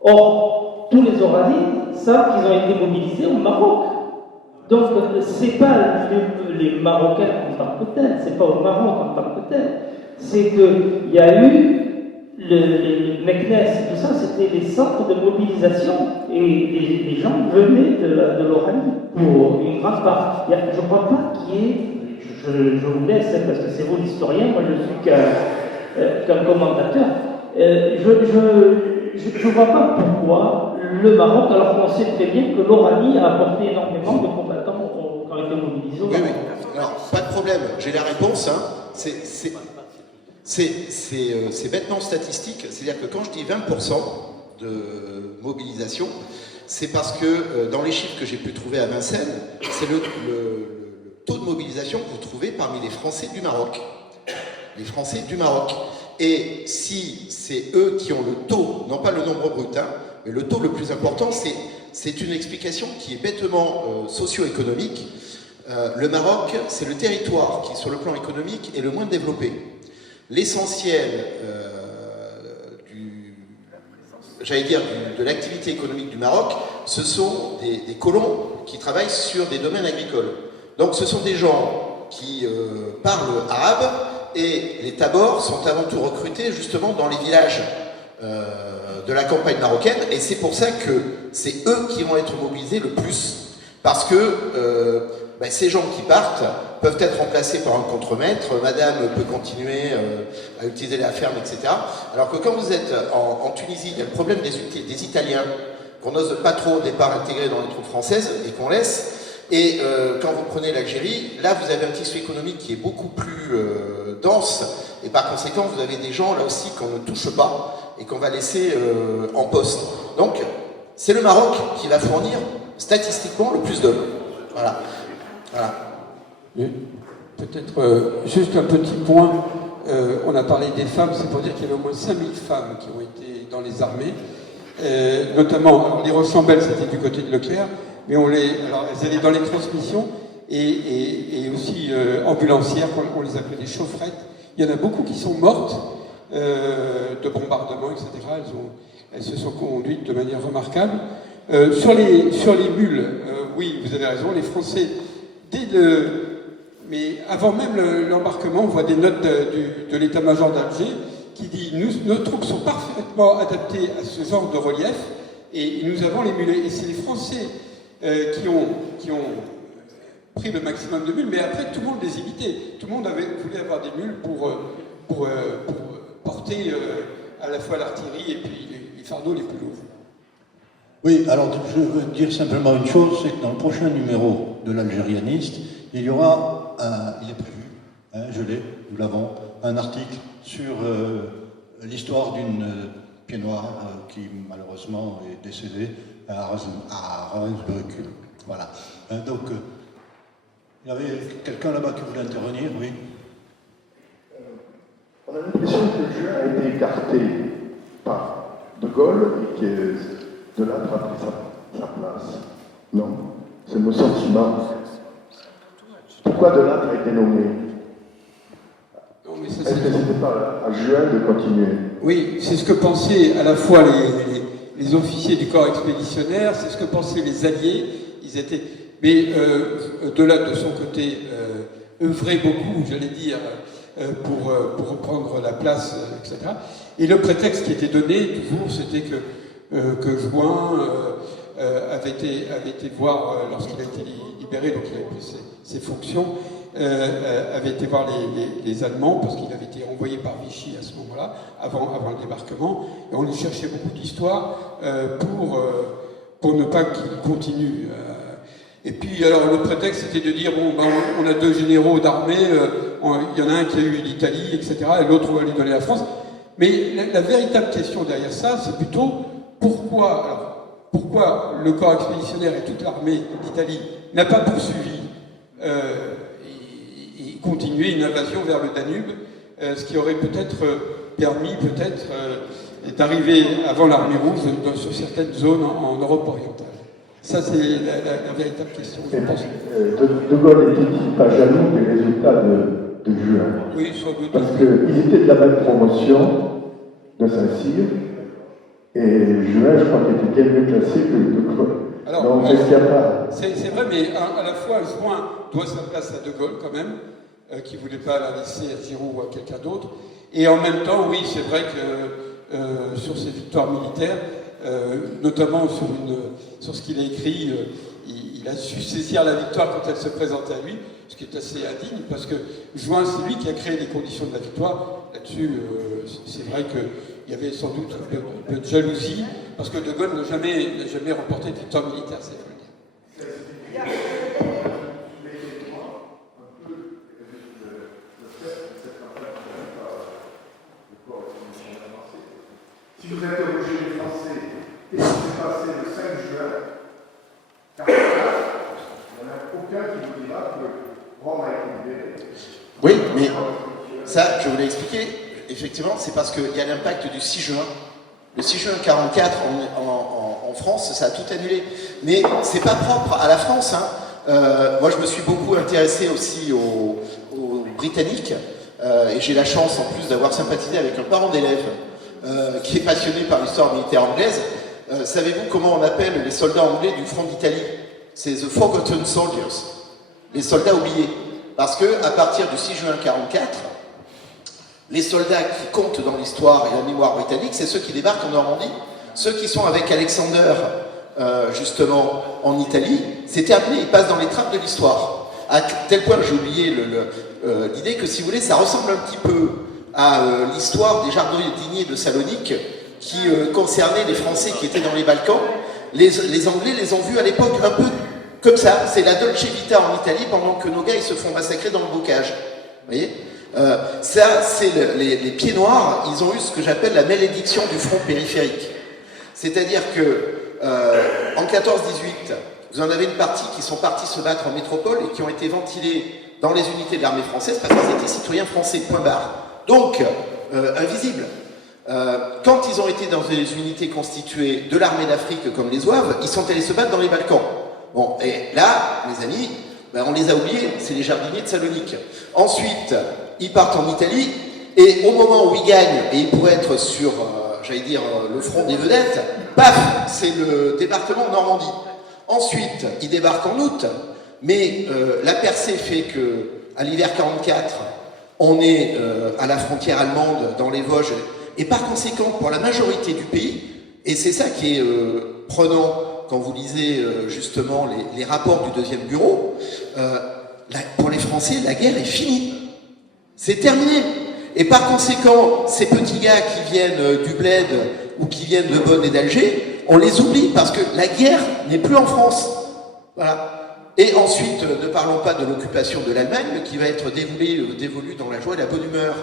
Or, tous les Oraniens savent qu'ils ont été mobilisés au Maroc. Donc, ce n'est pas les Marocains en tant que tels, ce n'est pas au Maroc en tant que tel, c'est qu'il y a eu le Meknès, tout ça, c'était des centres de mobilisation et les gens venaient de l'Oranie pour une grande part. Je ne crois pas qu'il y ait, je vous laisse parce que c'est vous l'historien, moi je suis qu'un commentateur, je ne vois pas pourquoi le Maroc, alors qu'on sait très bien que l'Oranie a apporté énormément de combattants qui ont été mobilisés. Oui, oui. Alors, pas de problème, j'ai la réponse. C'est bêtement statistique, c'est-à-dire que quand je dis 20% de mobilisation, c'est parce que dans les chiffres que j'ai pu trouver à Vincennes, c'est le taux de mobilisation que vous trouvez parmi les Français du Maroc. Les Français du Maroc. Et si c'est eux qui ont le taux, non pas le nombre brut, mais le taux le plus important, c'est une explication qui est bêtement socio-économique. Le Maroc, c'est le territoire qui, sur le plan économique, est le moins développé. L'essentiel de l'activité économique du Maroc, ce sont des colons qui travaillent sur des domaines agricoles. Donc ce sont des gens qui parlent arabe et les tabors sont avant tout recrutés justement dans les villages de la campagne marocaine et c'est pour ça que c'est eux qui vont être mobilisés le plus. Parce que ces gens qui partent peuvent être remplacés par un contremaître, madame peut continuer à utiliser la ferme, etc. Alors que quand vous êtes en Tunisie, il y a le problème des Italiens qu'on n'ose pas trop au départ intégrer dans les troupes françaises et qu'on laisse. Et quand vous prenez l'Algérie, là vous avez un tissu économique qui est beaucoup plus dense et par conséquent vous avez des gens là aussi qu'on ne touche pas et qu'on va laisser en poste. Donc c'est le Maroc qui va fournir statistiquement le plus d'hommes. Voilà. Voilà. Peut-être juste un petit point. On a parlé des femmes, c'est pour dire qu'il y avait au moins 5000 femmes qui ont été dans les armées. Notamment, alors, les Rochambelles, c'était du côté de Leclerc, mais alors, elles allaient dans les transmissions et aussi ambulancières, on les appelait des chaufferettes. Il y en a beaucoup qui sont mortes de bombardements, etc. Elles se sont conduites de manière remarquable. Sur les mules, oui, vous avez raison, les Français, mais avant même l'embarquement, on voit des notes de l'état-major d'Alger qui dit « Nos troupes sont parfaitement adaptées à ce genre de relief et nous avons les mulets. » Et c'est les Français qui ont pris le maximum de mules, mais après tout le monde les imitait. Tout le monde voulait avoir des mules pour porter à la fois l'artillerie et puis les fardeaux les plus lourds. Oui, alors je veux dire simplement une chose, c'est que dans le prochain numéro de l'Algérianiste, il y aura, il est prévu, je l'ai, nous l'avons, un article sur l'histoire d'une pied noir qui malheureusement est décédée à Ravensbrück. Voilà. Donc, il y avait quelqu'un là-bas qui voulait intervenir, oui. On a l'impression que le juin a été écarté par De Gaulle et que Delattre a pris sa place. Non, c'est mon sentiment. Pourquoi Delattre a été nommé? Est-ce que c'était pas à Juin de continuer? Oui, c'est ce que pensaient à la fois les officiers du corps expéditionnaire, c'est ce que pensaient les alliés. Mais Delattre, de son côté, œuvrait beaucoup, j'allais dire, pour reprendre la place, etc. Et le prétexte qui était donné, toujours, c'était que Juin avait été voir, lorsqu'il a été libéré, donc il avait pris ses fonctions, avait été voir les Allemands, parce qu'il avait été envoyé par Vichy à ce moment-là, avant le débarquement, et on lui cherchait beaucoup d'histoires pour ne pas qu'il continue. Et puis, alors, le prétexte, c'était de dire, bon, ben, on a 2 généraux d'armée, il y en a un qui a eu l'Italie, etc., et l'autre, on va lui donner la France. Mais la véritable question derrière ça, c'est plutôt pourquoi le corps expéditionnaire et toute l'armée d'Italie n'a pas poursuivi et continué une invasion vers le Danube, ce qui aurait peut-être permis d'arriver avant l'armée rouge sur certaines zones en Europe orientale. Ça, c'est la véritable question, je pense. De Gaulle n'était-il pas jaloux des résultats de Juin? Oui, sans doute. Parce qu'ils étaient de la même promotion de Saint-Cyr, et Juin, je crois qu'il était bien mieux classé que De Gaulle. Alors, donc, est-ce qu'il y a pas... C'est vrai, mais à la fois, Juin doit sa place à De Gaulle, quand même, qui ne voulait pas la laisser à Giraud ou à quelqu'un d'autre. Et en même temps, oui, c'est vrai que sur ces victoires militaires, notamment sur ce qu'il a écrit, il a su saisir la victoire quand elle se présentait à lui, ce qui est assez indigne, parce que Juin, c'est lui qui a créé les conditions de la victoire. Là-dessus, c'est vrai qu'il y avait sans doute un peu de jalousie, parce que De Gaulle n'a jamais remporté de victoire militaire, c'est vrai. Si vous interrogez les Français, qu'est-ce qui s'est passé le 5 juin 1944, il n'y en a aucun qui vous dira que Rome a été libérée. Oui, mais ça, je voulais expliquer, effectivement, c'est parce qu'il y a l'impact du 6 juin. Le 6 juin 1944, en France, ça a tout annulé. Mais c'est pas propre à la France. Moi, je me suis beaucoup intéressé aussi aux Britanniques, et j'ai la chance, en plus, d'avoir sympathisé avec un parent d'élève qui est passionné par l'histoire militaire anglaise. Savez-vous comment on appelle les soldats anglais du front d'Italie? C'est the forgotten soldiers, les soldats oubliés. Parce que à partir du 6 juin 1944, les soldats qui comptent dans l'histoire et la mémoire britannique, c'est ceux qui débarquent en Normandie, ceux qui sont avec Alexander, justement, en Italie. C'est terminé, ils passent dans les trappes de l'histoire. À tel point que j'ai oublié l'idée que, si vous voulez, ça ressemble un petit peu à l'histoire des jardiniers de Salonique qui concernait les Français qui étaient dans les Balkans. Les Anglais les ont vus à l'époque un peu comme ça. C'est la Dolce Vita en Italie pendant que nos gars ils se font massacrer dans le bocage. Vous voyez, ça, c'est les pieds noirs. Ils ont eu ce que j'appelle la malédiction du front périphérique. C'est-à-dire que en 14-18, vous en avez une partie qui sont partis se battre en métropole et qui ont été ventilés dans les unités de l'armée française parce qu'ils étaient citoyens français, point barre. Donc, invisibles. Quand ils ont été dans des unités constituées de l'armée d'Afrique comme les Zouaves, ils sont allés se battre dans les Balkans. Bon, et là, mes amis, ben, on les a oubliés, c'est les jardiniers de Salonique. Ensuite, ils partent en Italie, et au moment où ils gagnent, et ils pourraient être sur, j'allais dire, le front des vedettes, paf, c'est le débarquement de Normandie. Ensuite, ils débarquent en août, mais la percée fait que, à l'hiver 44, on est à la frontière allemande, dans les Vosges, et par conséquent, pour la majorité du pays, et c'est ça qui est prenant quand vous lisez justement les rapports du deuxième bureau, pour les Français, la guerre est finie. C'est terminé. Et par conséquent, ces petits gars qui viennent du Bled ou qui viennent de Bonn et d'Alger, on les oublie parce que la guerre n'est plus en France. Voilà. Et ensuite, ne parlons pas de l'occupation de l'Allemagne qui va être dévolue dans la joie et la bonne humeur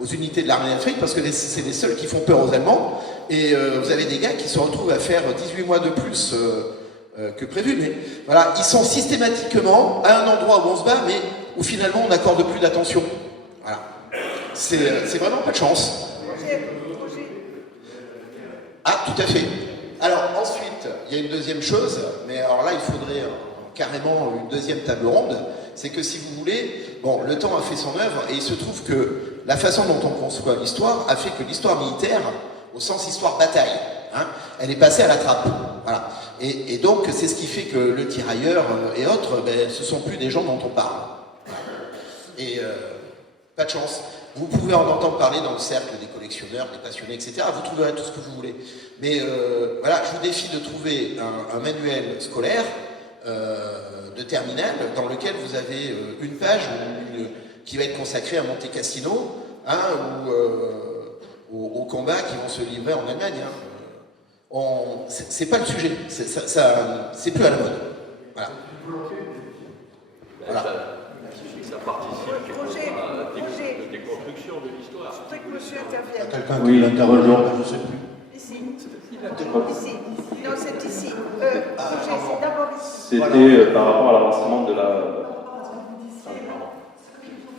aux unités de l'armée d'Afrique parce que c'est les seuls qui font peur aux Allemands. Et vous avez des gars qui se retrouvent à faire 18 mois de plus que prévu. Mais voilà, ils sont systématiquement à un endroit où on se bat, mais où finalement on n'accorde plus d'attention. Voilà. C'est vraiment pas de chance. Ah, tout à fait. Alors ensuite, il y a une deuxième chose, mais alors là, il faudrait carrément une deuxième table ronde, c'est que si vous voulez, bon, le temps a fait son œuvre, et il se trouve que la façon dont on conçoit l'histoire a fait que l'histoire militaire, au sens histoire bataille, hein, elle est passée à la trappe. Voilà. Et donc, c'est ce qui fait que le tirailleur et autres, ben, ce sont plus des gens dont on parle. Et pas de chance. Vous pouvez en entendre parler dans le cercle des collectionneurs, des passionnés, etc. Vous trouverez tout ce que vous voulez. Mais voilà, je vous défie de trouver un manuel scolaire de terminale dans lequel vous avez une page qui va être consacrée à Monte Cassino, hein, ou aux combats qui vont se livrer en Allemagne. Hein. C'est pas le sujet. C'est plus à la mode. Voilà. Voilà. Ça participe à la déconstruction de l'histoire. Je voudrais que monsieur intervienne. Quelqu'un qui l'interroge, je ne sais plus. Ici. Ici. Non, c'est ici. Roger, c'est d'abord ici. C'était voilà. Par rapport à l'avancement de la...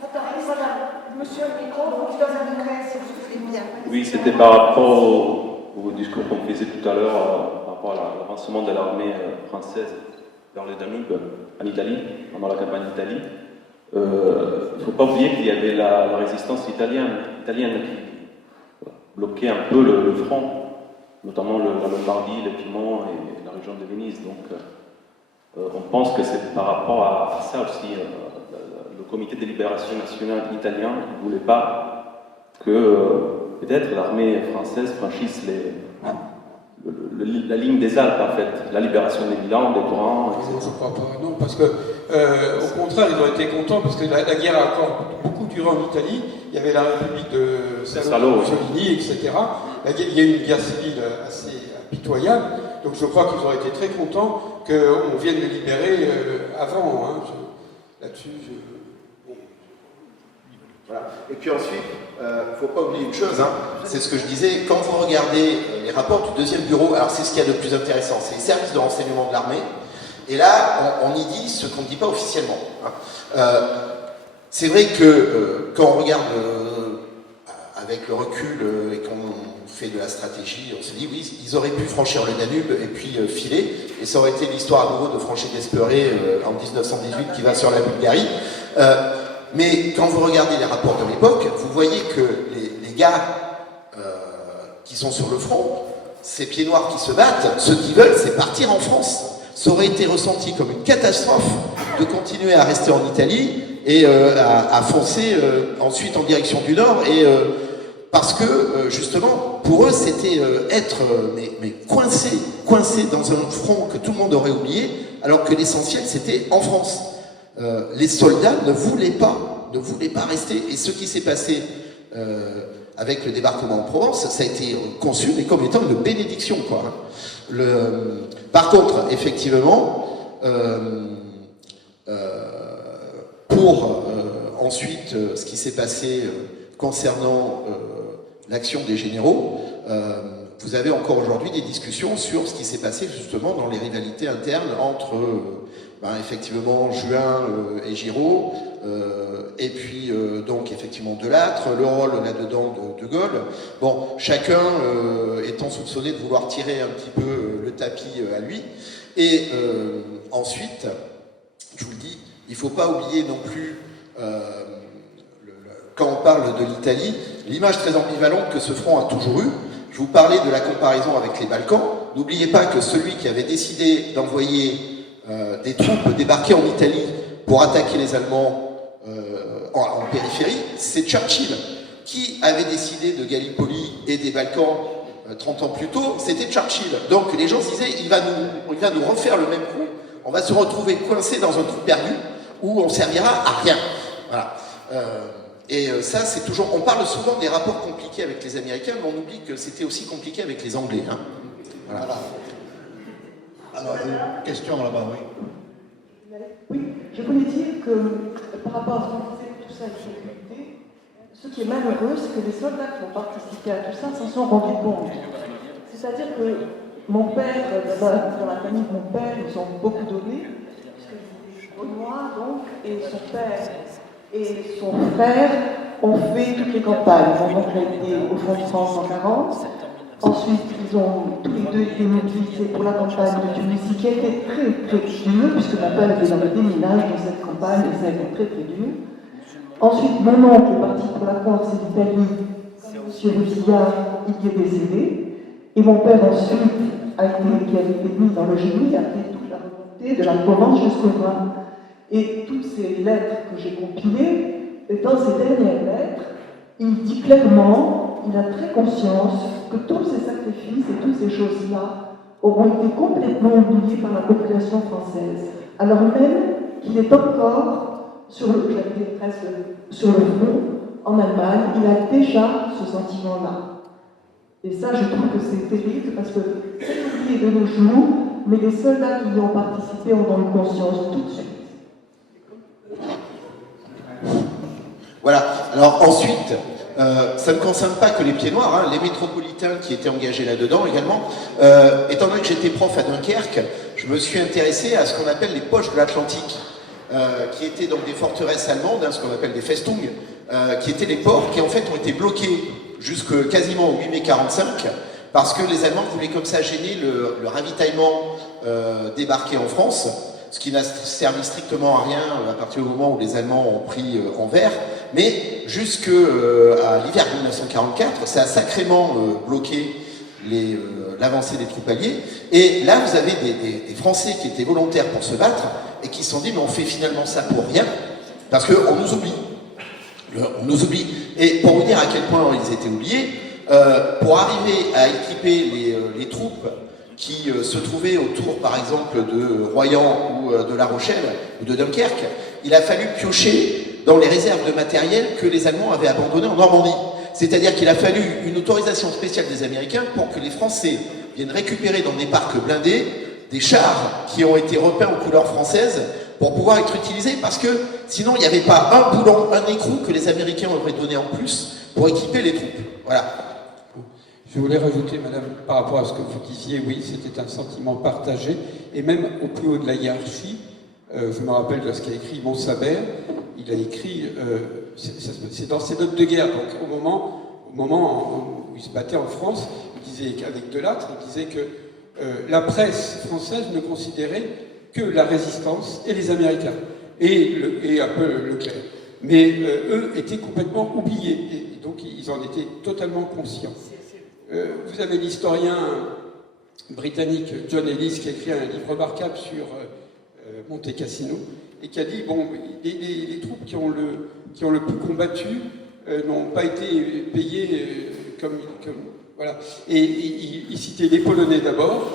Attendez, voilà. Monsieur le micro, vous donne un micro, si vous voulez bien. Oui, c'était par rapport au discours qu'on faisait tout à l'heure, par rapport à l'avancement de l'armée française vers le Danube, en Italie, pendant la campagne d'Italie. Il ne faut pas oublier qu'il y avait la résistance italienne qui bloquait un peu le front, notamment la Lombardie, le Piémont et la région de Venise. Donc, on pense que c'est par rapport à ça aussi. Le comité de libération nationale italien ne voulait pas que peut-être l'armée française franchisse la ligne des Alpes, en fait, la libération des Milan, des Torrents, etc. Je ne crois pas, non, parce que au contraire, ils ont été contents parce que la guerre a encore beaucoup duré en Italie. Il y avait la République de Salò, Mussolini, etc. Il y a eu une guerre civile assez impitoyable. Donc je crois qu'ils auraient été très contents qu'on vienne les libérer avant. Hein. Là-dessus, Voilà. Et puis ensuite, il ne faut pas oublier une chose, hein, c'est ce que je disais, quand vous regardez les rapports du deuxième bureau, alors c'est ce qu'il y a de plus intéressant, c'est les services de renseignement de l'armée, et là, on y dit ce qu'on ne dit pas officiellement. Hein. C'est vrai que quand on regarde avec le recul et qu'on fait de la stratégie, on se dit oui, ils auraient pu franchir le Danube et puis filer, et ça aurait été l'histoire à nouveau de Franchet d'Espéré en 1918 qui va sur la Bulgarie. Mais quand vous regardez les rapports de l'époque, vous voyez que les gars qui sont sur le front, ces pieds noirs qui se battent, ce qu'ils veulent, c'est partir en France. Ça aurait été ressenti comme une catastrophe de continuer à rester en Italie et à foncer ensuite en direction du Nord. Et parce que justement, pour eux, c'était être mais coincé dans un front que tout le monde aurait oublié, alors que l'essentiel, c'était en France. Les soldats ne voulaient pas rester. Et ce qui s'est passé avec le débarquement en Provence, ça a été conçu mais comme étant une bénédiction, quoi. Par contre, effectivement, pour ensuite ce qui s'est passé concernant l'action des généraux, vous avez encore aujourd'hui des discussions sur ce qui s'est passé justement dans les rivalités internes entre effectivement Juin et Giraud, et puis donc effectivement Delattre, le rôle là-dedans de Gaulle. Bon, chacun étant soupçonné de vouloir tirer un petit peu le tapis à lui. Et ensuite, je vous le dis, il ne faut pas oublier non plus, quand on parle de l'Italie, l'image très ambivalente que ce front a toujours eue. Je vous parlais de la comparaison avec les Balkans. N'oubliez pas que celui qui avait décidé d'envoyer des troupes débarquer en Italie pour attaquer les Allemands en périphérie, c'est Churchill. Qui avait décidé de Gallipoli et des Balkans 30 ans plus tôt? C'était Churchill. Donc les gens se disaient, il va nous refaire le même coup, on va se retrouver coincé dans un trou perdu où on servira à rien. Voilà. Ça, c'est toujours... On parle souvent des rapports compliqués avec les Américains, mais on oublie que c'était aussi compliqué avec les Anglais. Hein. Voilà. Alors, une question là-bas, oui. Oui, je voulais dire que par rapport à ce qu'on disait, tout ça, la sécurité, ce qui est malheureux, c'est que les soldats qui ont participé à tout ça s'en sont rendus compte. C'est-à-dire que mon père, dans la famille de mon père, ils ont beaucoup donné, puisque Benoît, donc, et son père et son frère ont fait toutes les campagnes. Mon oncle a été au front de France en 40. Ensuite, ils ont tous les deux été mobilisés pour la campagne de Tunisie, qui a été très, très dure, puisque mon père était dans le déminage de cette campagne, et ça a été très, très dur. Ensuite, mon oncle est parti pour la Corse et l'Italie. M. Rusillard, il y est décédé. Et mon père, ensuite, qui avait été mis dans le génie, a fait toute la remontée de la Provence jusqu'au Rhin. Et toutes ces lettres que j'ai compilées, dans ces dernières lettres, il dit clairement, il a très conscience que tous ces sacrifices et toutes ces choses-là auront été complètement oubliés par la population française, alors même qu'il est encore sur le front en Allemagne. Il a déjà ce sentiment-là. Et ça, je trouve que c'est terrible parce que c'est oublié de nos jours, mais les soldats qui y ont participé en ont eu conscience tout de suite. Voilà. Alors ensuite, ça ne concerne pas que les pieds noirs, hein, les métropolitains qui étaient engagés là-dedans également. Étant donné que j'étais prof à Dunkerque, je me suis intéressé à ce qu'on appelle les poches de l'Atlantique, qui étaient donc des forteresses allemandes, hein, ce qu'on appelle des Festung, qui étaient les ports qui en fait ont été bloqués jusque quasiment au 8 mai 45, parce que les Allemands voulaient comme ça gêner le ravitaillement débarqué en France, ce qui n'a servi strictement à rien à partir du moment où les Allemands ont pris Anvers, mais jusqu'à l'hiver 1944, ça a sacrément bloqué l'avancée des troupes alliées, et là vous avez des Français qui étaient volontaires pour se battre, et qui se sont dit, mais on fait finalement ça pour rien, parce qu'on nous oublie. On nous oublie. Et pour vous dire à quel point ils étaient oubliés, pour arriver à équiper les troupes qui se trouvaient autour, par exemple, de Royan ou de La Rochelle ou de Dunkerque, il a fallu piocher dans les réserves de matériel que les Allemands avaient abandonnées en Normandie. C'est-à-dire qu'il a fallu une autorisation spéciale des Américains pour que les Français viennent récupérer dans des parcs blindés des chars qui ont été repeints aux couleurs françaises pour pouvoir être utilisés, parce que sinon il n'y avait pas un boulon, un écrou que les Américains auraient donné en plus pour équiper les troupes. Voilà. Je voulais rajouter, madame, par rapport à ce que vous disiez, oui, c'était un sentiment partagé, et même au plus haut de la hiérarchie, je me rappelle de ce qu'a écrit Montsabert, il a écrit, c'est dans ses notes de guerre, donc au moment où il se battait en France, il disait qu'avec Delattre, il disait que la presse française ne considérait que la résistance et les Américains, et un peu Leclerc. Mais eux étaient complètement oubliés, et donc ils en étaient totalement conscients. Vous avez l'historien britannique John Ellis qui a écrit un livre remarquable sur Monte Cassino, et qui a dit, bon, les troupes qui ont le plus combattu n'ont pas été payées comme voilà. Et il citait les Polonais d'abord,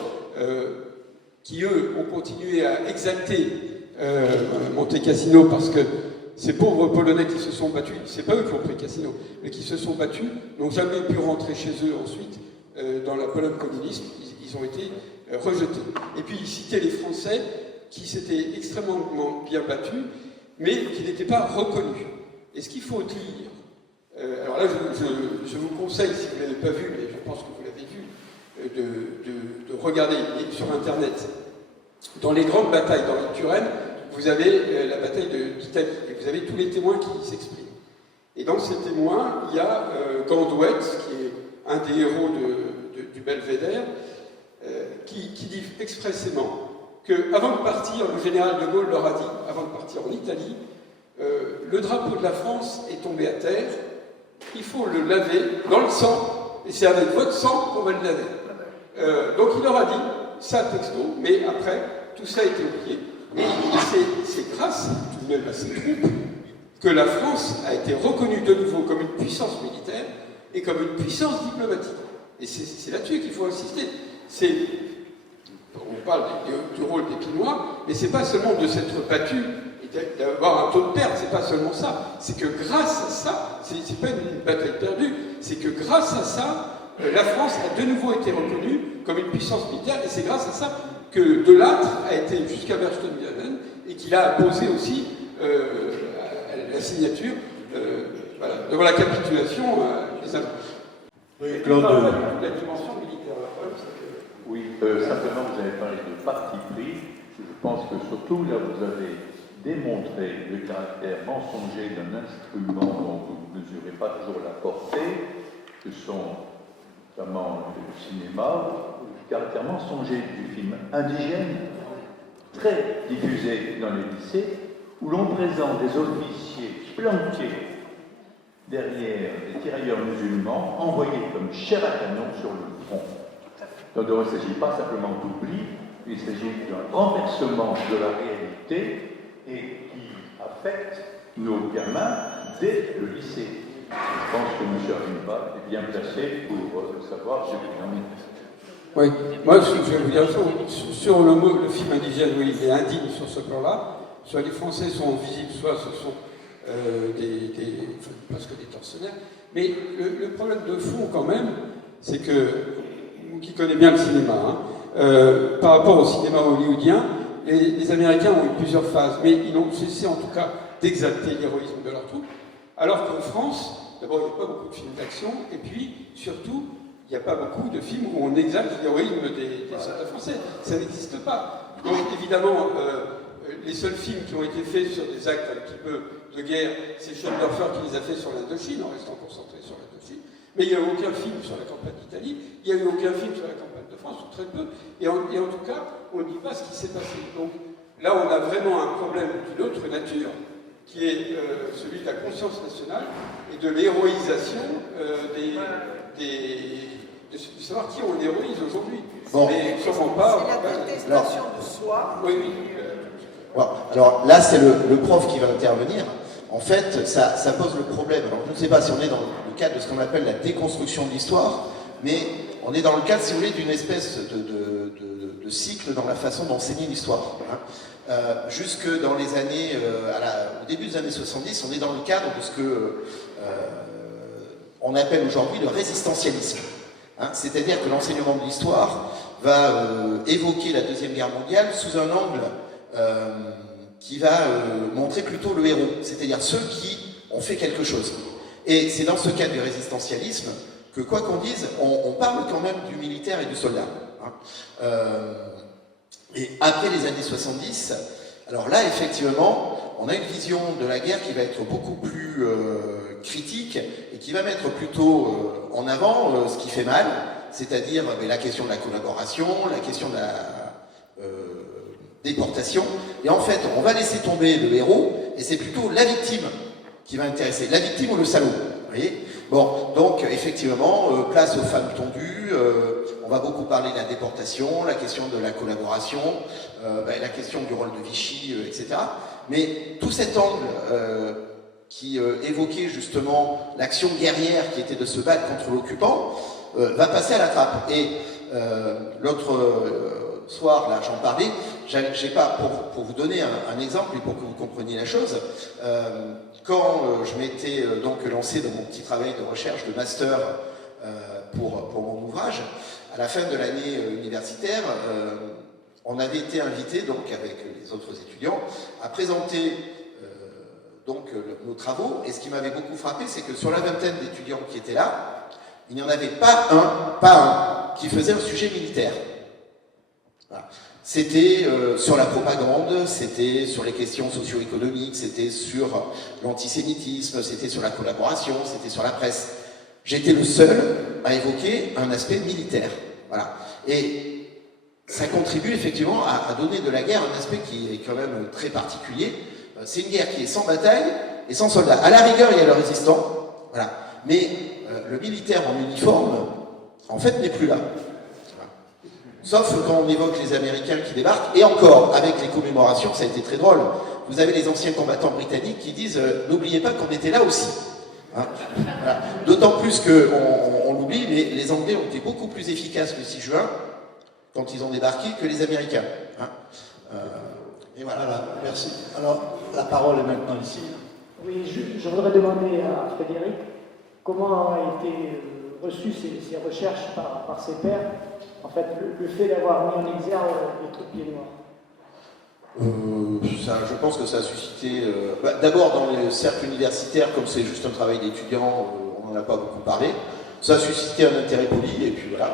qui eux ont continué à exalter Monte Cassino, parce que ces pauvres Polonais qui se sont battus, c'est pas eux qui ont pris Cassino, mais qui se sont battus, n'ont jamais pu rentrer chez eux ensuite dans la Pologne communiste, ils ont été rejetés. Et puis il citait les Français qui s'étaient extrêmement bien battus, mais qui n'étaient pas reconnus. Et ce qu'il faut dire, alors là je vous conseille, si vous ne l'avez pas vu, mais je pense que vous l'avez vu, de regarder sur Internet. Dans les grandes batailles, dans les Turenne, vous avez la bataille d'Italie, et vous avez tous les témoins qui s'expriment. Et dans ces témoins, il y a Gandouette, qui est un des héros du Belvédère, qui dit expressément qu'avant de partir, le général de Gaulle leur a dit, avant de partir en Italie, le drapeau de la France est tombé à terre, il faut le laver dans le sang, et c'est avec votre sang qu'on va le laver. Donc il leur a dit, ça texto, mais après, tout ça a été oublié. Et c'est grâce tout de même à ces troupes que la France a été reconnue de nouveau comme une puissance militaire et comme une puissance diplomatique. Et c'est là-dessus qu'il faut insister. On parle du rôle des Pinois, mais c'est pas seulement de s'être battu et d'avoir un taux de perte, c'est pas seulement ça. C'est que grâce à ça, c'est pas une bataille perdue, c'est que grâce à ça, la France a de nouveau été reconnue comme une puissance militaire, et c'est grâce à ça que De Lattre a été jusqu'à Berchtesgaden et qu'il a apposé aussi la signature devant la capitulation des Allemands. Oui, Claude. La dimension militaire. Oui, simplement, vous avez parlé de parti pris. Je pense que surtout, là, vous avez démontré le caractère mensonger d'un instrument dont vous ne mesurez pas toujours la portée, que sont notamment le cinéma, le caractère mensonger du film indigène, très diffusé dans les lycées, où l'on présente des officiers planqués derrière des tirailleurs musulmans envoyés comme chair à canon sur le front. Donc il ne s'agit pas simplement d'oubli, il s'agit d'un renversement de la réalité et qui affecte nos gamins dès le lycée. Je pense que M. Rimba est bien placé pour savoir ce qu'il en est. Oui, moi je vais vous dire sur le film indigène, oui, il est indigne sur ce plan-là. Soit les Français sont visibles, soit ce sont presque des tortionnaires. Mais le problème de fond, quand même, c'est que, vous qui connaissez bien le cinéma, par rapport au cinéma hollywoodien, les Américains ont eu plusieurs phases, mais ils n'ont cessé en tout cas d'exalter l'héroïsme de leurs troupes, alors qu'en France, d'abord, il n'y a pas beaucoup de films d'action, et puis, surtout, il n'y a pas beaucoup de films où on exalte l'héroïsme des soldats français. Ça n'existe pas. Donc, évidemment, les seuls films qui ont été faits sur des actes un petit peu de guerre, c'est Schoendoerfer qui les a fait sur l'Indochine, en restant concentré sur l'Indochine. Mais il n'y a eu aucun film sur la campagne d'Italie, il n'y a eu aucun film sur la campagne de France, ou très peu. Et en tout cas, on ne dit pas ce qui s'est passé. Donc là, on a vraiment un problème d'une autre nature, qui est celui de la conscience nationale et de l'héroïsation de savoir qui on héroïse aujourd'hui. Bon. Mais sûrement pas. C'est la détestation de soi. Oui, oui. Bon, alors là, c'est le prof qui va intervenir. En fait, ça pose le problème. Alors, je ne sais pas si on est dans le cadre de ce qu'on appelle la déconstruction de l'histoire, mais on est dans le cadre, si vous voulez, d'une espèce de cycle dans la façon d'enseigner l'histoire. Jusque dans les années, au début des années 70, on est dans le cadre de ce que on appelle aujourd'hui le résistentialisme. C'est-à-dire que l'enseignement de l'histoire va évoquer la Deuxième Guerre mondiale sous un angle qui va montrer plutôt le héros, c'est-à-dire ceux qui ont fait quelque chose. Et c'est dans ce cadre du résistentialisme que, quoi qu'on dise, on parle quand même du militaire et du soldat. Et après les années 70, alors là, effectivement, on a une vision de la guerre qui va être beaucoup plus critique et qui va mettre plutôt en avant ce qui fait mal, c'est-à-dire la question de la collaboration, la question de la déportation. Et en fait, on va laisser tomber le héros et c'est plutôt la victime qui va intéresser. La victime ou le salaud, vous voyez ? Bon, donc effectivement, place aux femmes tondues, on va beaucoup parler de la déportation, la question de la collaboration, la question du rôle de Vichy, etc. Mais tout cet angle qui évoquait justement l'action guerrière qui était de se battre contre l'occupant, va passer à la trappe. Et l'autre soir, là, j'en parlais, j'ai pas, pour vous donner un exemple et pour que vous compreniez la chose, quand je m'étais donc lancé dans mon petit travail de recherche de master pour mon ouvrage, à la fin de l'année universitaire, on avait été invité, donc avec les autres étudiants, à présenter donc nos travaux. Et ce qui m'avait beaucoup frappé, c'est que sur la vingtaine d'étudiants qui étaient là, il n'y en avait pas un qui faisait un sujet militaire. Voilà. C'était sur la propagande, c'était sur les questions socio-économiques, c'était sur l'antisémitisme, c'était sur la collaboration, c'était sur la presse. J'étais le seul à évoquer un aspect militaire. Voilà. Et ça contribue effectivement à donner de la guerre un aspect qui est quand même très particulier. C'est une guerre qui est sans bataille et sans soldats. À la rigueur, il y a le résistant, voilà. Mais le militaire en uniforme, en fait, n'est plus là. Sauf quand on évoque les Américains qui débarquent, et encore, avec les commémorations, ça a été très drôle. Vous avez les anciens combattants britanniques qui disent « N'oubliez pas qu'on était là aussi hein ». Voilà. D'autant plus qu'on l'oublie, mais les Anglais ont été beaucoup plus efficaces le 6 juin, quand ils ont débarqué, que les Américains. Hein. Et voilà. Voilà, merci. Alors, la parole est maintenant ici. Oui, je voudrais demander à Frédéric comment ont été reçues ces recherches par ses pairs. En fait, le fait d'avoir mis en exergue les troupes pieds noirs. Je pense que ça a suscité... d'abord, dans les cercles universitaires, comme c'est juste un travail d'étudiant, on n'en a pas beaucoup parlé. Ça a suscité un intérêt poli, et puis voilà.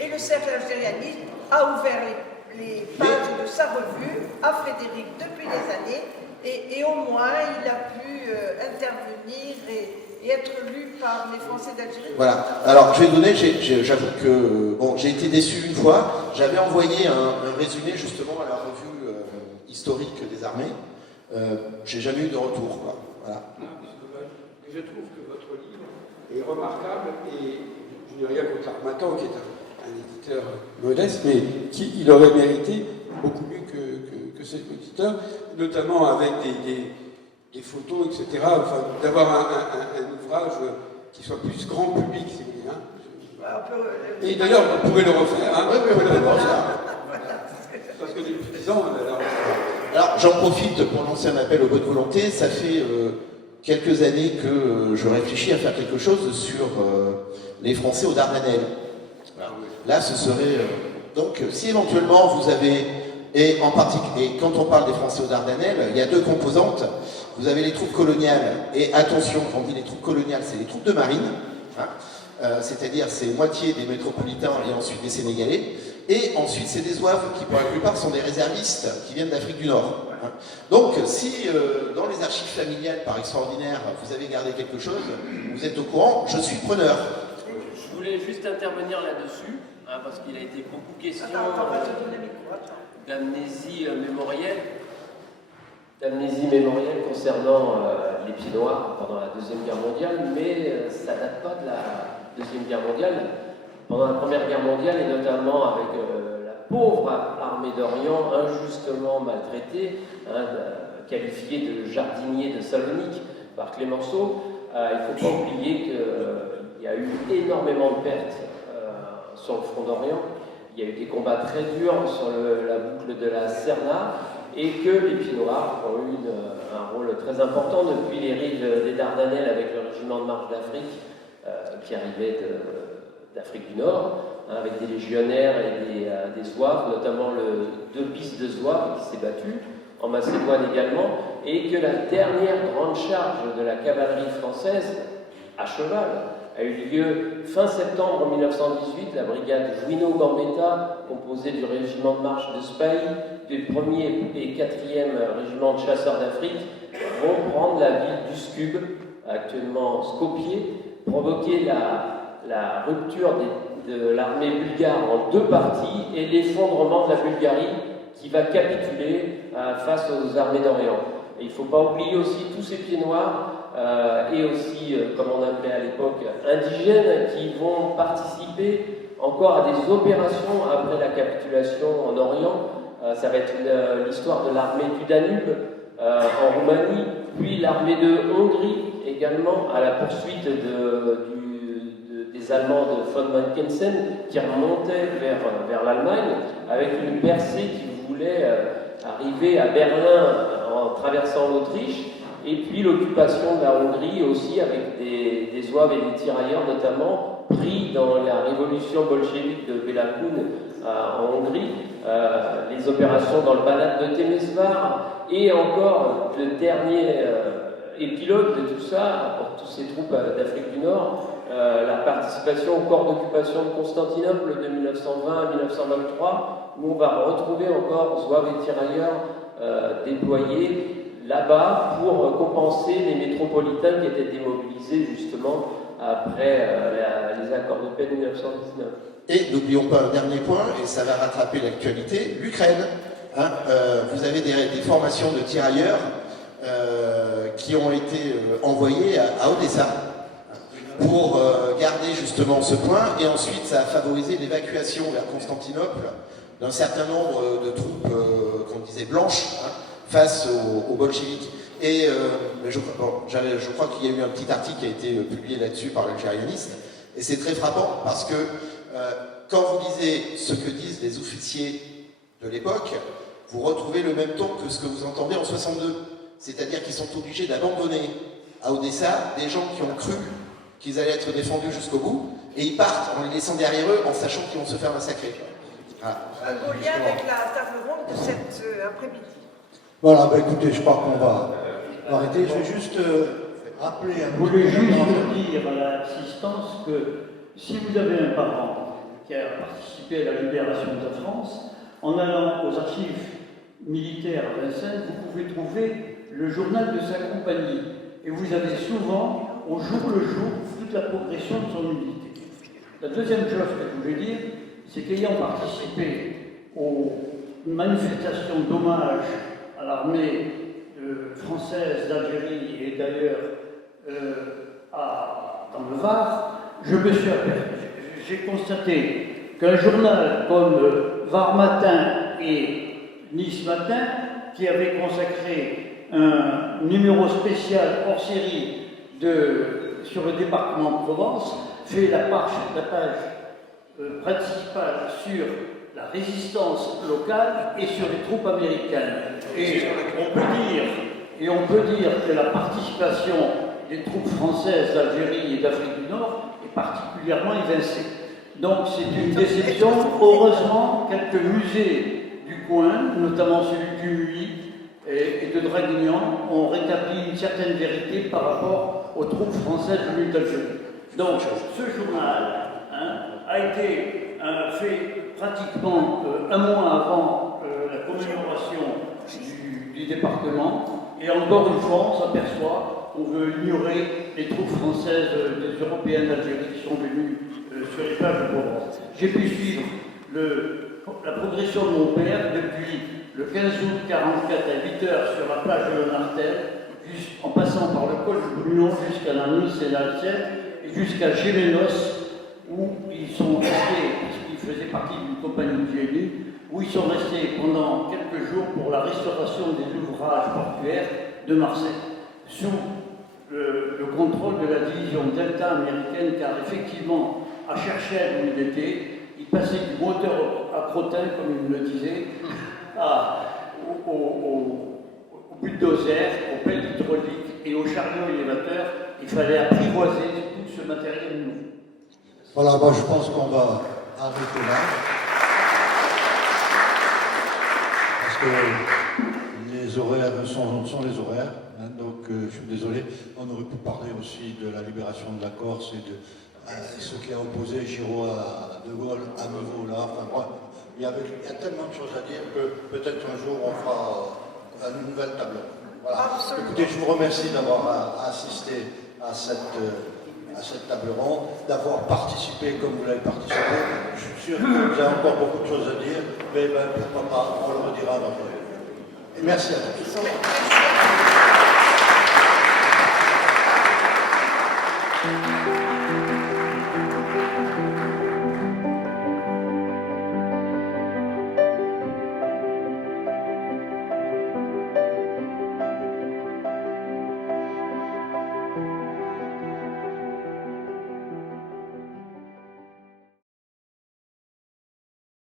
Et le cercle algérianiste a ouvert les pages de sa revue à Frédéric depuis des années, et au moins il a pu intervenir et être lu par les Français d'Algérie. Voilà. Alors, je vais donner, j'avoue que j'ai été déçu une fois. J'avais envoyé un résumé justement à la revue historique des armées. J'ai jamais eu de retour. Quoi. Voilà. Je trouve que votre livre est remarquable et je n'ai rien contre Armatan, qui est un éditeur modeste, mais il aurait mérité beaucoup mieux que cet éditeur, notamment avec des photos, etc. Enfin, d'avoir un ouvrage qui soit plus grand public, si vous voulez. Hein. Et d'ailleurs, vous pouvez le refaire. Hein. Parce que depuis 10 ans, alors, j'en profite pour lancer un appel aux bonnes volontés. Ça fait quelques années que je réfléchis à faire quelque chose sur les Français aux Dardanelles. Voilà. Là, ce serait... donc, si éventuellement vous avez... Et en particulier, quand on parle des Français aux Dardanelles, il y a deux composantes. Vous avez les troupes coloniales, et attention, quand on dit les troupes coloniales, c'est les troupes de marine, hein, c'est-à-dire c'est moitié des métropolitains et ensuite des Sénégalais, et ensuite c'est des Zouaves qui pour la plupart sont des réservistes qui viennent d'Afrique du Nord. Hein. Donc si dans les archives familiales par extraordinaire vous avez gardé quelque chose, vous êtes au courant, je suis preneur. Je voulais juste intervenir là-dessus, hein, parce qu'il a été beaucoup question d'amnésie mémorielle concernant les pieds noirs pendant la Deuxième Guerre mondiale, mais ça ne date pas de la Deuxième Guerre mondiale. Pendant la Première Guerre mondiale, et notamment avec la pauvre armée d'Orient, injustement maltraitée, hein, qualifiée de jardinier de Salonique par Clémenceau, il ne faut pas oublier qu'il y a eu énormément de pertes sur le front d'Orient. Il y a eu des combats très durs sur la boucle de la Serna, et que les Pieds Noirs ont eu un rôle très important depuis les rives des Dardanelles avec le régiment de marche d'Afrique qui arrivait d'Afrique du Nord, hein, avec des légionnaires et des Zouaves, notamment le 2 bis de Zouaves qui s'est battu, en Macédoine également, et que la dernière grande charge de la cavalerie française à cheval a eu lieu fin septembre 1918. La brigade Juino-Gambetta, composée du régiment de marche de Spahi, du 1er et 4e régiment de chasseurs d'Afrique, vont prendre la ville d'Uskub, actuellement Skopje, provoquer la rupture de l'armée bulgare en 2 parties et l'effondrement de la Bulgarie qui va capituler face aux armées d'Orient. Et il ne faut pas oublier aussi tous ces pieds noirs et aussi, comme on appelait à l'époque, indigènes qui vont participer encore à des opérations après la capitulation en Orient. Ça va être l'histoire de l'armée du Danube en Roumanie, puis l'armée de Hongrie également à la poursuite des Allemands de von Mackensen qui remontaient vers l'Allemagne avec une percée qui voulait arriver à Berlin en traversant l'Autriche, et puis l'occupation de la Hongrie aussi avec des Zouaves et des tirailleurs notamment pris dans la révolution bolchevique de Béla Kun en Hongrie, les opérations dans le Banat de Temesvar, et encore épilogue de tout ça, pour toutes ces troupes d'Afrique du Nord, la participation au corps d'occupation de Constantinople de 1920 à 1923, où on va retrouver encore zouaves et tirailleurs déployés là-bas pour compenser les métropolitains qui étaient démobilisés justement après les accords de paix de 1919. Et n'oublions pas un dernier point, et ça va rattraper l'actualité, l'Ukraine. Hein, vous avez des formations de tirailleurs qui ont été envoyées à Odessa pour garder justement ce point, et ensuite ça a favorisé l'évacuation vers Constantinople d'un certain nombre de troupes qu'on disait blanches face aux bolcheviks. Et je crois qu'il y a eu un petit article qui a été publié là-dessus par l'Algérianiste, et c'est très frappant parce que quand vous lisez ce que disent les officiers de l'époque, vous retrouvez le même ton que ce que vous entendez en 62. C'est-à-dire qu'ils sont obligés d'abandonner à Odessa des gens qui ont cru qu'ils allaient être défendus jusqu'au bout, et ils partent en les laissant derrière eux en sachant qu'ils vont se faire massacrer. Voilà. Un beau lien avec la table ronde de cet après-midi. Voilà, bah écoutez, je crois qu'on va arrêter. Je vais juste rappeler un peu. Je voulais juste dire à l'assistance que si vous avez un parent qui a participé à la libération de la France, en allant aux archives militaires à Vincennes, vous pouvez trouver le journal de sa compagnie. Et vous avez souvent, au jour le jour, toute la progression de son unité. La deuxième chose que je voulais dire, c'est qu'ayant participé aux manifestations d'hommage à l'armée française d'Algérie et d'ailleurs dans le Var, j'ai constaté qu'un journal comme Var Matin et Nice Matin, qui avait consacré un numéro spécial hors série sur le département de Provence, fait la page principale sur la résistance locale et sur les troupes américaines. Et on peut dire que la participation des troupes françaises d'Algérie et d'Afrique du Nord est particulièrement évincée. Donc c'est une déception. Heureusement, quelques musées du coin, notamment celui du Muy et de Draguignan, ont rétabli une certaine vérité par rapport aux troupes françaises venues d'Algérie. Donc ce journal a été fait pratiquement un mois avant la commémoration du département, et encore une fois on s'aperçoit qu'on veut ignorer les troupes françaises des Européens d'Algérie qui sont venues sur les plages de Provence. J'ai pu suivre la progression de mon père depuis le 15 août 1944 à 8 h sur la plage de Lenartel, en passant par le col du Brunon jusqu'à la Nice et l'Alcène, et jusqu'à Gémenos, où ils sont restés, puisqu'ils faisaient partie d'une compagnie de génie, où ils sont restés pendant quelques jours pour la restauration des ouvrages portuaires de Marseille, sous le contrôle de la division Delta américaine, car effectivement, à Cherchell où il était, il passait du moteur à crottin, comme il me le disait, au bulldozer, aux pelles hydrauliques et aux chariots élévateurs. Il fallait apprivoiser tout ce matériel nouveau. Voilà, je pense qu'on va arrêter là. Parce que les horaires sont les horaires. Donc je suis désolé. On aurait pu parler aussi de la libération de la Corse et de ce qui a opposé Giraud à De Gaulle à nouveau là. Enfin bref, il y a tellement de choses à dire que peut-être un jour on fera une nouvelle table. Voilà. Écoutez, je vous remercie d'avoir assisté à cette table ronde, d'avoir participé comme vous l'avez participé. Je suis sûr que vous avez encore beaucoup de choses à dire, mais pourquoi pas, on le redira dans le. Et merci à tous.